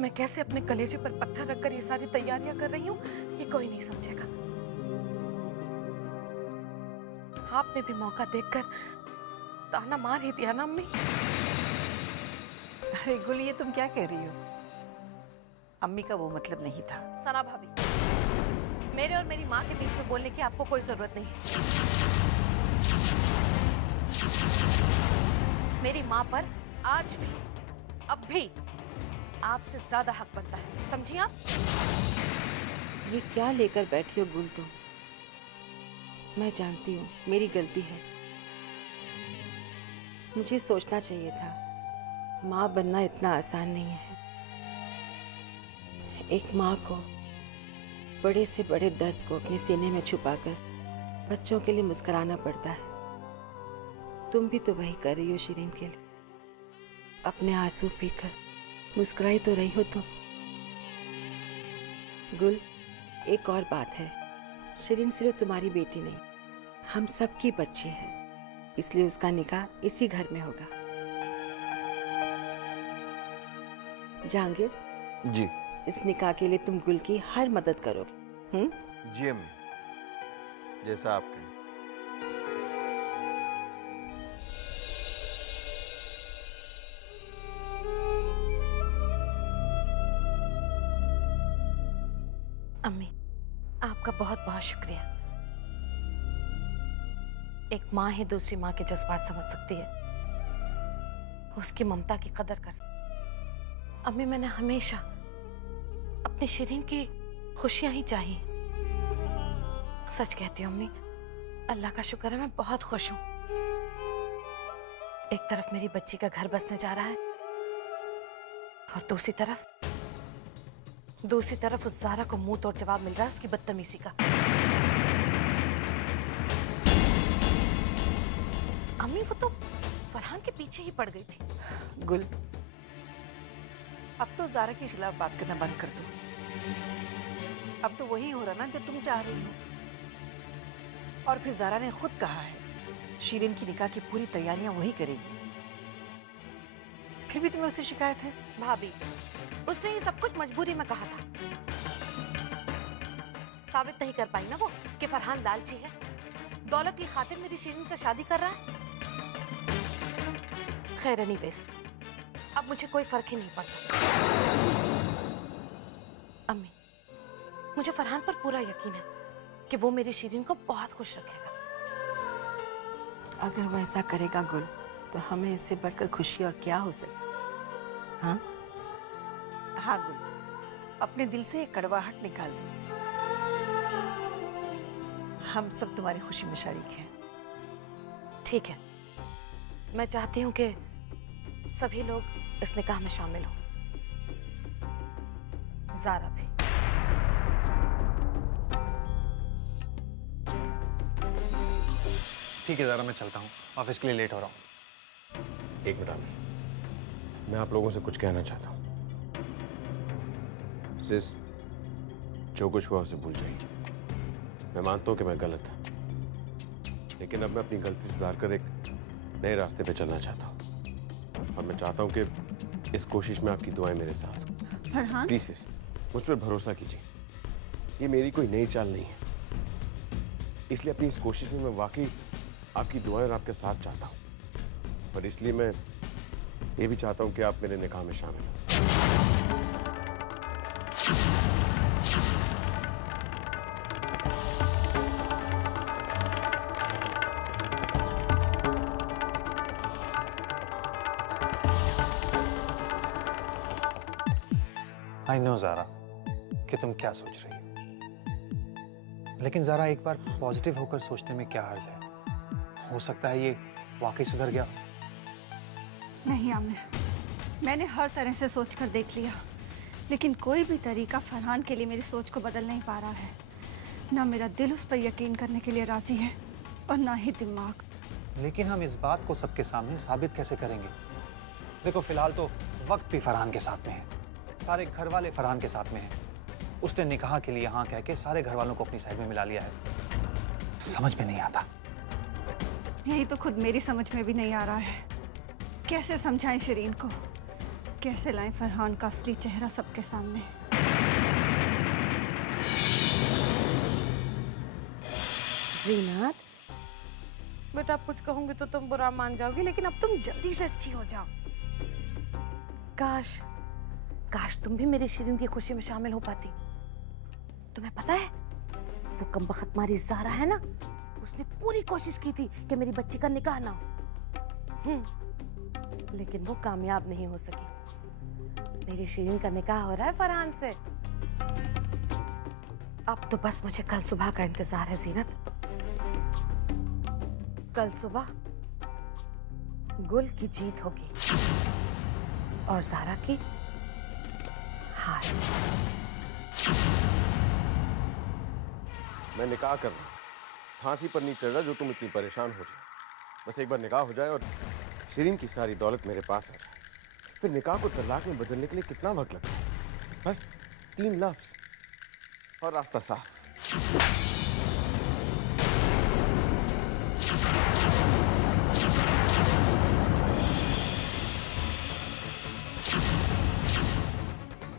मैं कैसे अपने कलेजे पर पत्थर रखकर ये सारी तैयारियां कर रही हूँ, ये कोई नहीं समझेगा। आपने भी मौका देखकर ताना मार ही दिया ना अम्मी। अरे गुल, ये तुम क्या कह रही हो? अम्मी का वो मतलब नहीं था। सना भाभी, मेरे और मेरी माँ के बीच में बोलने की आपको कोई जरूरत नहीं है। मेरी माँ पर आज भी, अब भी आपसे ज्यादा हक बनता है, समझिए आप? ये क्या लेकर बैठी हो गुल तुम? मैं जानती हूँ मेरी गलती है। मुझे सोचना चाहिए था। माँ बनना इतना आसान नहीं है। एक माँ को बड़े से बड़े दर्द को अपने सीने में छुपाकर बच्चों के लिए मुस्कुराना पड़ता है। तुम भी तो वही कर रही हो शिरीन के लिए। अपने आंसू पीकर मुस्कुराई तो रही हो तुम। गुल, एक और बात है, शिरीन सिर्फ तुम्हारी बेटी नहीं, हम सबकी बच्ची है, इसलिए उसका निकाह इसी घर में होगा। जहांगीर जी। इस निकाह के लिए तुम गुल की हर मदद करोगे। जी अम्मी, जैसा आप कहें। अम्मी, आपका बहुत बहुत शुक्रिया। एक माँ ही दूसरी माँ के जज्बात समझ सकती है, उसकी ममता की कदर कर सकती। अम्मी, मैंने हमेशा अपनी शिरीन की खुशियां ही चाहिए। सच कहती हूँ अम्मी, अल्लाह का शुक्र है मैं बहुत खुश हूँ। एक तरफ मेरी बच्ची का घर बसने जा रहा है और दूसरी तरफ उस ज़ारा को मुंह तोड़ जवाब मिल रहा है उसकी बदतमीजी का। अम्मी, वो तो फरहान के पीछे ही पड़ गई थी। गुल, अब तो ज़ारा के खिलाफ बात करना बंद कर दो। अब तो वही हो रहा ना जो तुम चाह रही हो। और फिर ज़ारा ने खुद कहा है शिरीन की निकाह की पूरी तैयारियां वही करेगी। फिर भी तुम्हें उससे शिकायत है? भाभी, उसने ये सब कुछ मजबूरी में कहा था। साबित नहीं कर पाई ना वो कि फरहान लालची है, दौलत की खातिर मेरी शिरीन से शादी कर रहा है। खैर एनीवेज, अब मुझे कोई फर्क ही नहीं पड़ता। अम्मी, मुझे फरहान पर पूरा यकीन है कि वो मेरी शिरीन को बहुत खुश रखेगा। अगर वो ऐसा करेगा गुल, तो हमें इससे बढ़कर खुशी और क्या हो सकती? हाँ हाँ गुल, अपने दिल से एक कड़वाहट निकाल दो। हम सब तुम्हारी खुशी में शरीक हैं। ठीक है, मैं चाहती हूँ कि सभी लोग इस निकाह में शामिल हो, ज़ारा भी। ठीक है ज़रा, मैं चलता हूँ, ऑफिस के लिए लेट हो रहा हूँ। एक मिनट आमिर, मैं आप लोगों से कुछ कहना चाहता हूँ। सिस, जो कुछ हुआ उसे भूल जाइए। मैं मानता हूँ कि मैं गलत था, लेकिन अब मैं अपनी गलती सुधार कर एक नए रास्ते पे चलना चाहता हूँ। और मैं चाहता हूँ कि इस कोशिश में आपकी दुआएं मेरे साथ हों। फरहान, प्लीज सिस, मुझ पर भरोसा कीजिए। ये मेरी कोई नई चाल नहीं है, इसलिए अपनी इस कोशिश में मैं वाकई आपकी दुआएं और आपके साथ चाहता हूँ। और इसलिए मैं ये भी चाहता हूँ कि आप मेरे निकाह में शामिल हों। आई नो ज़ारा कि तुम क्या सोच रही हो, लेकिन ज़ारा एक बार पॉजिटिव होकर सोचने में क्या हर्ज है? हो सकता है ये वाकई सुधर गया। नहीं आमिर, मैंने हर तरह से सोच कर देख लिया, लेकिन कोई भी तरीका फरहान के लिए मेरी सोच को बदल नहीं पा रहा है। ना मेरा दिल उस पर यकीन करने के लिए राजी है और ना ही दिमाग। लेकिन हम इस बात को सबके सामने साबित कैसे करेंगे? देखो, फिलहाल तो वक्त भी फरहान के साथ में है, सारे घर वाले फरहान के साथ में हैं। उसने निकाह के लिए हाँ कह के सारे घर वालों को अपनी साइड में मिला लिया है। समझ में नहीं आता। यही तो खुद मेरी समझ में भी नहीं आ रहा है। कैसे समझाएं शिरीन को, कैसे लाएं फरहान का असली चेहरा सबके सामने। जीनत, बेटा, आप कुछ कहूंगी तो तुम बुरा मान जाओगी, लेकिन अब तुम जल्दी से अच्छी हो जाओ। काश काश तुम भी मेरी शिरीन की खुशी में शामिल हो पाती। तुम्हें पता है वो कमबख्त मारी ज़ारा है ना, उसने पूरी कोशिश की थी कि मेरी बच्ची का निकाह ना हो, लेकिन वो कामयाब नहीं हो सकी। मेरी शिरीन का निकाह हो रहा है फरहान से। अब तो बस मुझे कल सुबह का इंतजार है जीनत। कल सुबह गुल की जीत होगी और ज़ारा की हार। मैं निकाह कर रहा हूँ, फांसी पर नहीं चढ़ रहा जो तुम इतनी परेशान हो जाए। बस एक बार निकाह हो जाए और शिरीन की सारी दौलत मेरे पास आ जाए, फिर निकाह को तलाक में बदलने के लिए कितना वक्त लगता है? बस 3 लफ्ज और रास्ता साफ।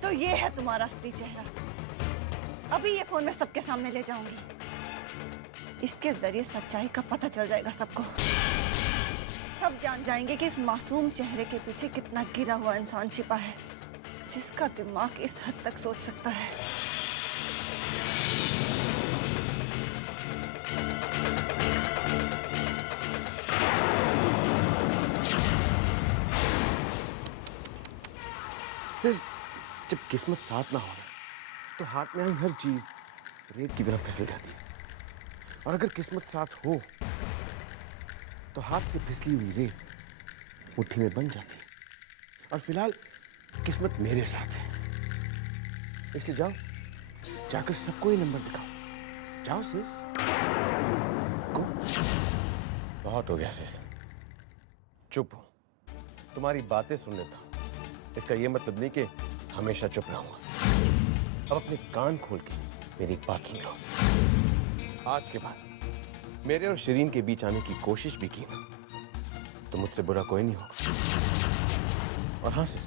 तो ये है तुम्हारा असली चेहरा। अभी ये फोन मैं सबके सामने ले जाऊंगी। इसके जरिए सच्चाई का पता चल जाएगा सबको। सब जान जाएंगे कि इस मासूम चेहरे के पीछे कितना गिरा हुआ इंसान छिपा है, जिसका दिमाग इस हद तक सोच सकता है। सिर्फ जब किस्मत साथ ना हो तो हाथ में आई हर चीज रेत की तरफ फिसल जाती है, और अगर किस्मत साथ हो तो हाथ से फिसली हुई रेत मुट्ठी में बन जाती है। और फिलहाल किस्मत मेरे साथ है, इसलिए जाओ, जाकर सबको ये नंबर दिखाओ। जाओ सिस, गो। बहुत हो गया सिस, चुप हो। तुम्हारी बातें सुन लेता हूं, इसका ये मतलब नहीं कि हमेशा चुप रहूंगा। अब अपने कान खोल के मेरी एक बात सुन लो। आज के बाद मेरे और शिरीन के बीच आने की कोशिश भी की ना तो मुझसे बुरा कोई नहीं होगा। और हाँ सिस,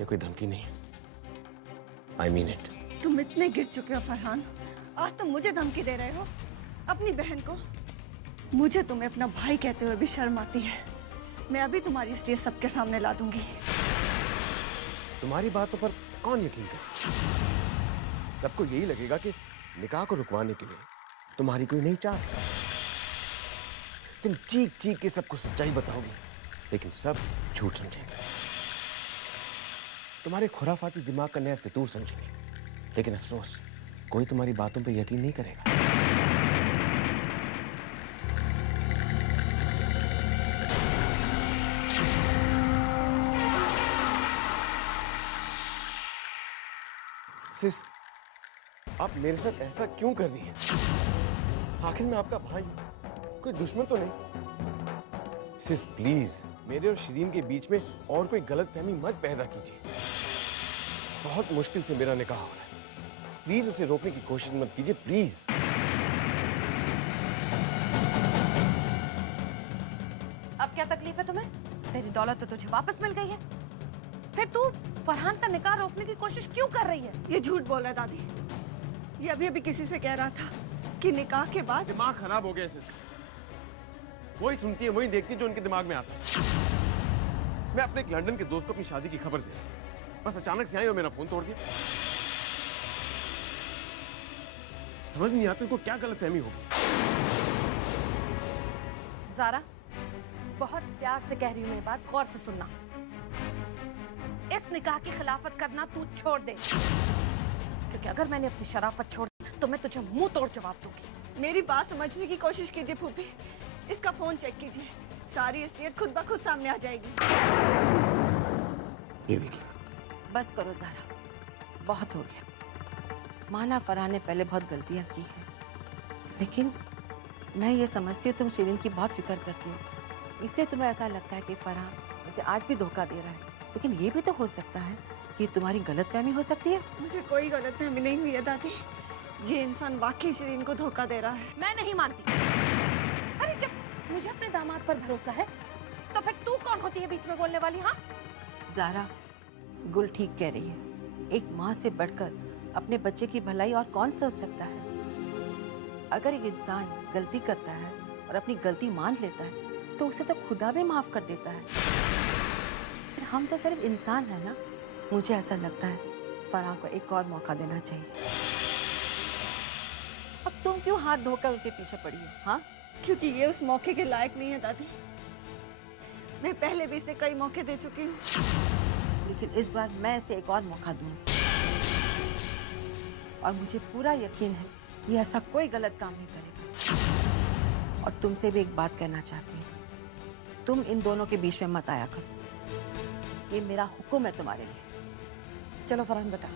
ये कोई धमकी नहीं है, आई मीन इट। तुम इतने गिर चुके हो फरहान, आज तुम मुझे धमकी दे रहे हो, अपनी बहन को। मुझे तुम्हें अपना भाई कहते हुए भी शर्म आती है। मैं अभी तुम्हारी स्टेज सबके सामने ला दूंगी। तुम्हारी बातों पर कौन यकीन करे? सबको यही लगेगा कि निकाह को रुकवाने के लिए तुम्हारी कोई नई चाल। तुम चीख चीख के सबको सच्चाई बताओगे, लेकिन सब झूठ समझेंगे। तुम्हारे खुराफाती दिमाग का नया फितूर समझेंगे, लेकिन अफसोस कोई तुम्हारी बातों पर यकीन नहीं करेगा। सिस, आप मेरे साथ ऐसा क्यों कर रही हैं? आखिर मैं आपका भाई, कोई दुश्मन तो नहीं। सिस प्लीज, मेरे और शिरीन के बीच में और कोई गलतफहमी मत पैदा कीजिए। बहुत मुश्किल से मेरा निकाह हो रहा है, प्लीज उसे रोकने की कोशिश मत कीजिए, प्लीज। अब क्या तकलीफ है तुम्हें? तेरी दौलत तो तुझे वापस मिल गई है, फिर तू फरहान का निकाह रोकने की कोशिश क्यों कर रही है? ये झूठ बोल रहा है दादी। ये अभी किसी से कह रहा था कि निकाह के बाद। दिमाग खराब हो गया है इसका। वही सुनती है, वही देखती है जो उनके दिमाग में आता है। मैं अपने एक लंदन के दोस्त को अपनी शादी की खबर दे रहा, बस अचानक से आई और मेरा फोन तोड़ दिया। समझ नहीं आता इनको क्या गलतफहमी होगी। ज़ारा, बहुत प्यार से कह रही हूँ, मेरी बात गौर से सुनना। इस निकाह की खिलाफत करना तू छोड़ दे, क्योंकि अगर मैंने अपनी शराफत छोड़ दी तो मैं तुझे मुंह तोड़ जवाब दूंगी। मेरी बात समझने की कोशिश कीजिए फूफी, इसका फोन चेक कीजिए, सारी असलियत खुद ब खुद सामने आ जाएगी। बस करो ज़ारा, बहुत हो गया। माना फरहान ने पहले बहुत गलतियां की हैं, लेकिन मैं ये समझती हूँ तुम शिरीन की बहुत फिक्र करती हो, इसलिए तुम्हें ऐसा लगता है कि फरहान उसे आज भी धोखा दे रहा है। लेकिन ये भी तो हो सकता है कि तुम्हारी गलतफहमी हो सकती है। मुझे कोई गलतफहमी नहीं हुई है दादी, ये इंसान वाकई शिरीन को धोखा दे रहा है। मैं नहीं मानती। अरे जब मुझे अपने दामाद पर भरोसा है तो फिर तू कौन होती है बीच में बोलने वाली? हाँ ज़ारा, गुल ठीक कह रही है। एक माँ से बढ़कर अपने बच्चे की भलाई और कौन सोच सकता है? अगर एक इंसान गलती करता है और अपनी गलती मान लेता है तो उसे तो खुदा भी माफ कर देता है। फिर हम तो सिर्फ इंसान हैं ना। मुझे ऐसा लगता है फरहान को एक और मौका देना चाहिए। अब तुम क्यों हाथ धोकर उनके पीछे पड़ी हो? हाँ, क्योंकऔर ये उस मौके के लायक नहीं है दादी। मैं पहले भी इसे कई मौके दे चुकी हूँ। लेकिन इस बार मैं इसे एक और मौका दूंगी और मुझे पूरा यकीन है ये ऐसा कोई गलत काम नहीं करेगा। और तुमसे भी एक बात कहना चाहती हूँ, तुम इन दोनों के बीच में मत आया करो। ये मेरा हुक्म है तुम्हारे लिए। चलो फरहान बेटा।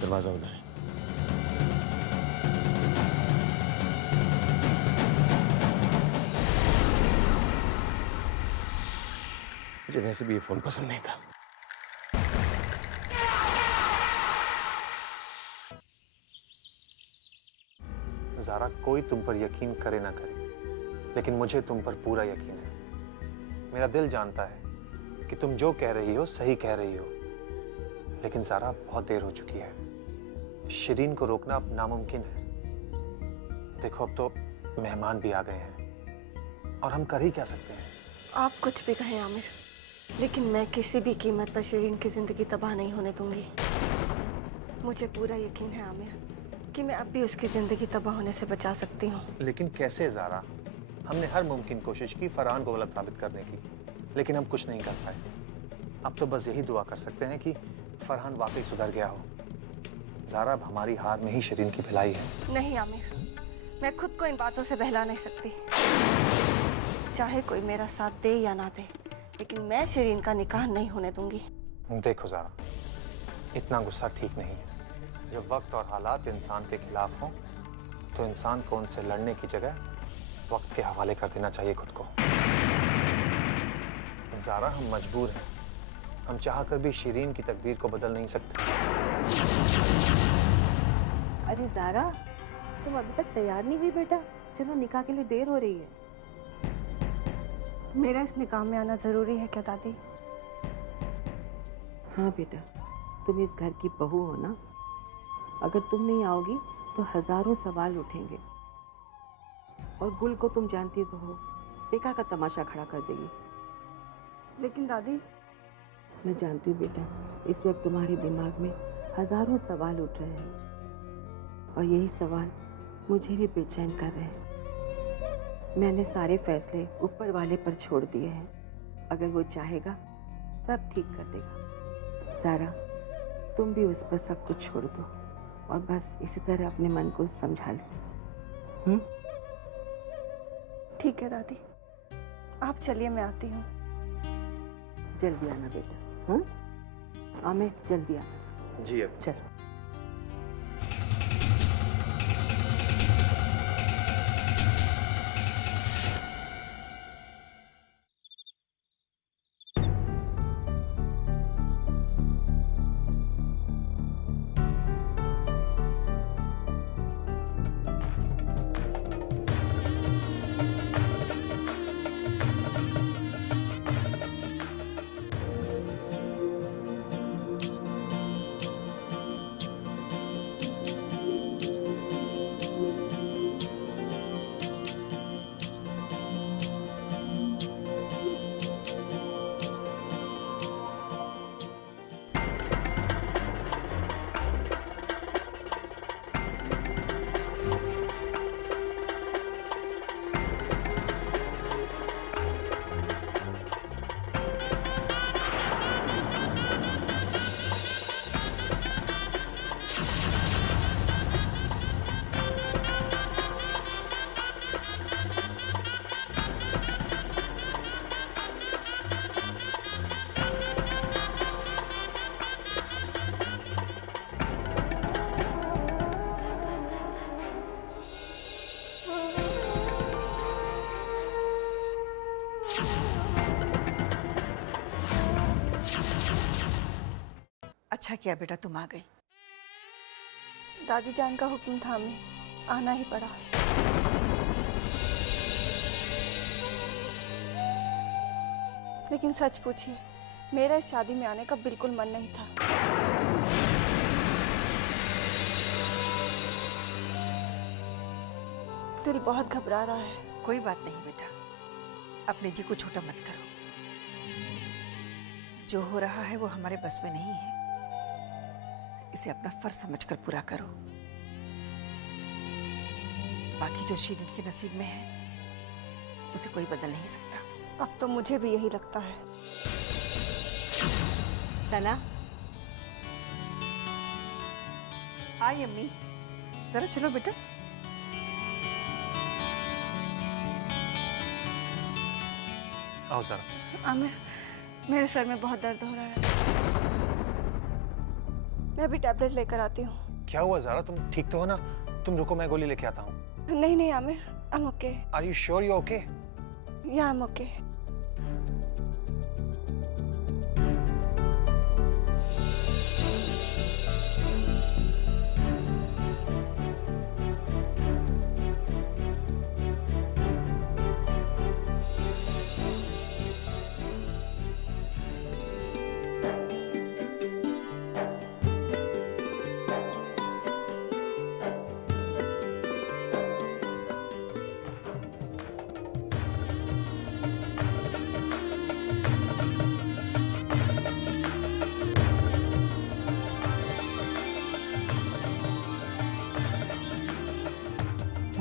दरवाजा उधर है। मुझे वैसे भी ये फोन पसंद नहीं था। ज़ारा, कोई तुम पर यकीन करे ना करे, लेकिन मुझे तुम पर पूरा यकीन है। मेरा दिल जानता है कि तुम जो कह रही हो सही कह रही हो, लेकिन ज़ारा बहुत देर हो चुकी है। शिरीन को रोकना अब नामुमकिन है। देखो, अब तो मेहमान भी आ गए हैं और हम कर ही क्या सकते हैं। आप कुछ भी कहें आमिर, लेकिन मैं किसी भी कीमत पर शिरीन की जिंदगी तबाह नहीं होने दूंगी। मुझे पूरा यकीन है आमिर कि मैं अब भी उसकी जिंदगी तबाह होने से बचा सकती हूँ। लेकिन कैसे ज़ारा? हमने हर मुमकिन कोशिश की फरहान को गलत साबित करने की, लेकिन हम कुछ नहीं कर पाए। अब तो बस यही दुआ कर सकते हैं कि फरहान वाकई सुधर गया हो। ज़ारा, अब हमारी हार में ही शिरीन की भलाई है। नहीं आमिर, मैं खुद को इन बातों से बहला नहीं सकती। चाहे कोई मेरा साथ दे या ना दे, लेकिन मैं शिरीन का निकाह नहीं होने दूंगी। देखो ज़ारा, इतना गुस्सा ठीक नहीं है। जब वक्त और हालात इंसान के खिलाफ हों, तो इंसान को उनसे लड़ने की जगह वक्त के हवाले कर देना चाहिए खुद को। ज़ारा, हम मजबूर हैं। हम चाहकर भी शिरीन की तकदीर को बदल नहीं सकते। अरे ज़ारा, तुम अभी तक तैयार नहीं हुई बेटा? चलो, निकाह के लिए देर हो रही है। मेरा इस निकाह में आना जरूरी है क्या दादी? हाँ बेटा, तुम इस घर की बहू हो ना। अगर तुम नहीं आओगी तो हजारों सवाल उठेंगे और गुल को तुम जानती तो हो, बेकार का तमाशा खड़ा कर देगी। लेकिन दादी, मैं जानती हूँ बेटा, इस वक्त तुम्हारे दिमाग में हजारों सवाल उठ रहे हैं और यही सवाल मुझे भी बेचैन कर रहे हैं। मैंने सारे फैसले ऊपर वाले पर छोड़ दिए हैं। अगर वो चाहेगा सब ठीक कर देगा। ज़ारा, तुम भी उस पर सब कुछ छोड़ दो और बस इसी तरह अपने मन को समझा लो। ठीक है दादी, आप चलिए, मैं आती हूँ। जल्दी आना बेटा। हाँ आमिर, जल्दी आना। जी अब चलो। अच्छा किया बेटा तुम आ गई। दादी जान का हुक्म था, हमें आना ही पड़ा। लेकिन सच पूछिए, मेरा इस शादी में आने का बिल्कुल मन नहीं था। दिल बहुत घबरा रहा है। कोई बात नहीं बेटा, अपने जी को छोटा मत करो। जो हो रहा है वो हमारे बस में नहीं है, इसे अपना फर्ज समझकर पूरा करो। बाकी जो शीरीन के नसीब में है उसे कोई बदल नहीं सकता। अब तो मुझे भी यही लगता है। सना, आई अम्मी, जरा चलो बेटा। आओ जरा। आमिर, मेरे सर में बहुत दर्द हो रहा है। मैं अभी टैबलेट लेकर आती हूँ। क्या हुआ ज़ारा, तुम ठीक तो हो ना? तुम रुको, मैं गोली लेके आता हूँ। नहीं नहीं Aamir, I am okay. Are you sure you okay? या आई एम ओके।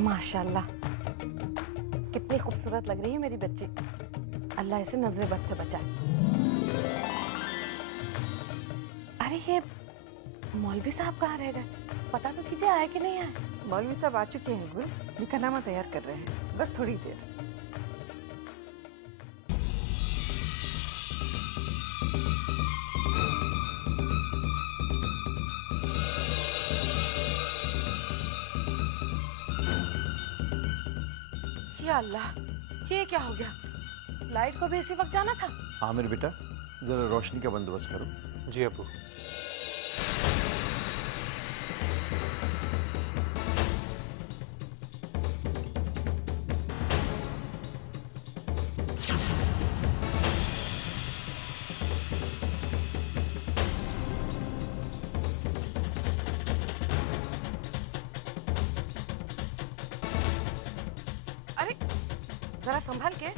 माशाल्लाह, कितनी खूबसूरत लग रही है मेरी बच्ची। अल्लाह इसे नजरे बद से बचाए। अरे ये मौलवी साहब कहाँ रह गए? पता तो कीजिए आए कि नहीं आए। मौलवी साहब आ चुके हैं गुल, निकाहनामा तैयार कर रहे हैं, बस थोड़ी देर। या अल्लाह, ये क्या हो गया? लाइट को भी इसी वक्त जाना था। आमिर बेटा, जरा रोशनी का बंदोबस्त करो। जी अब्बू। अरे जरा संभल के।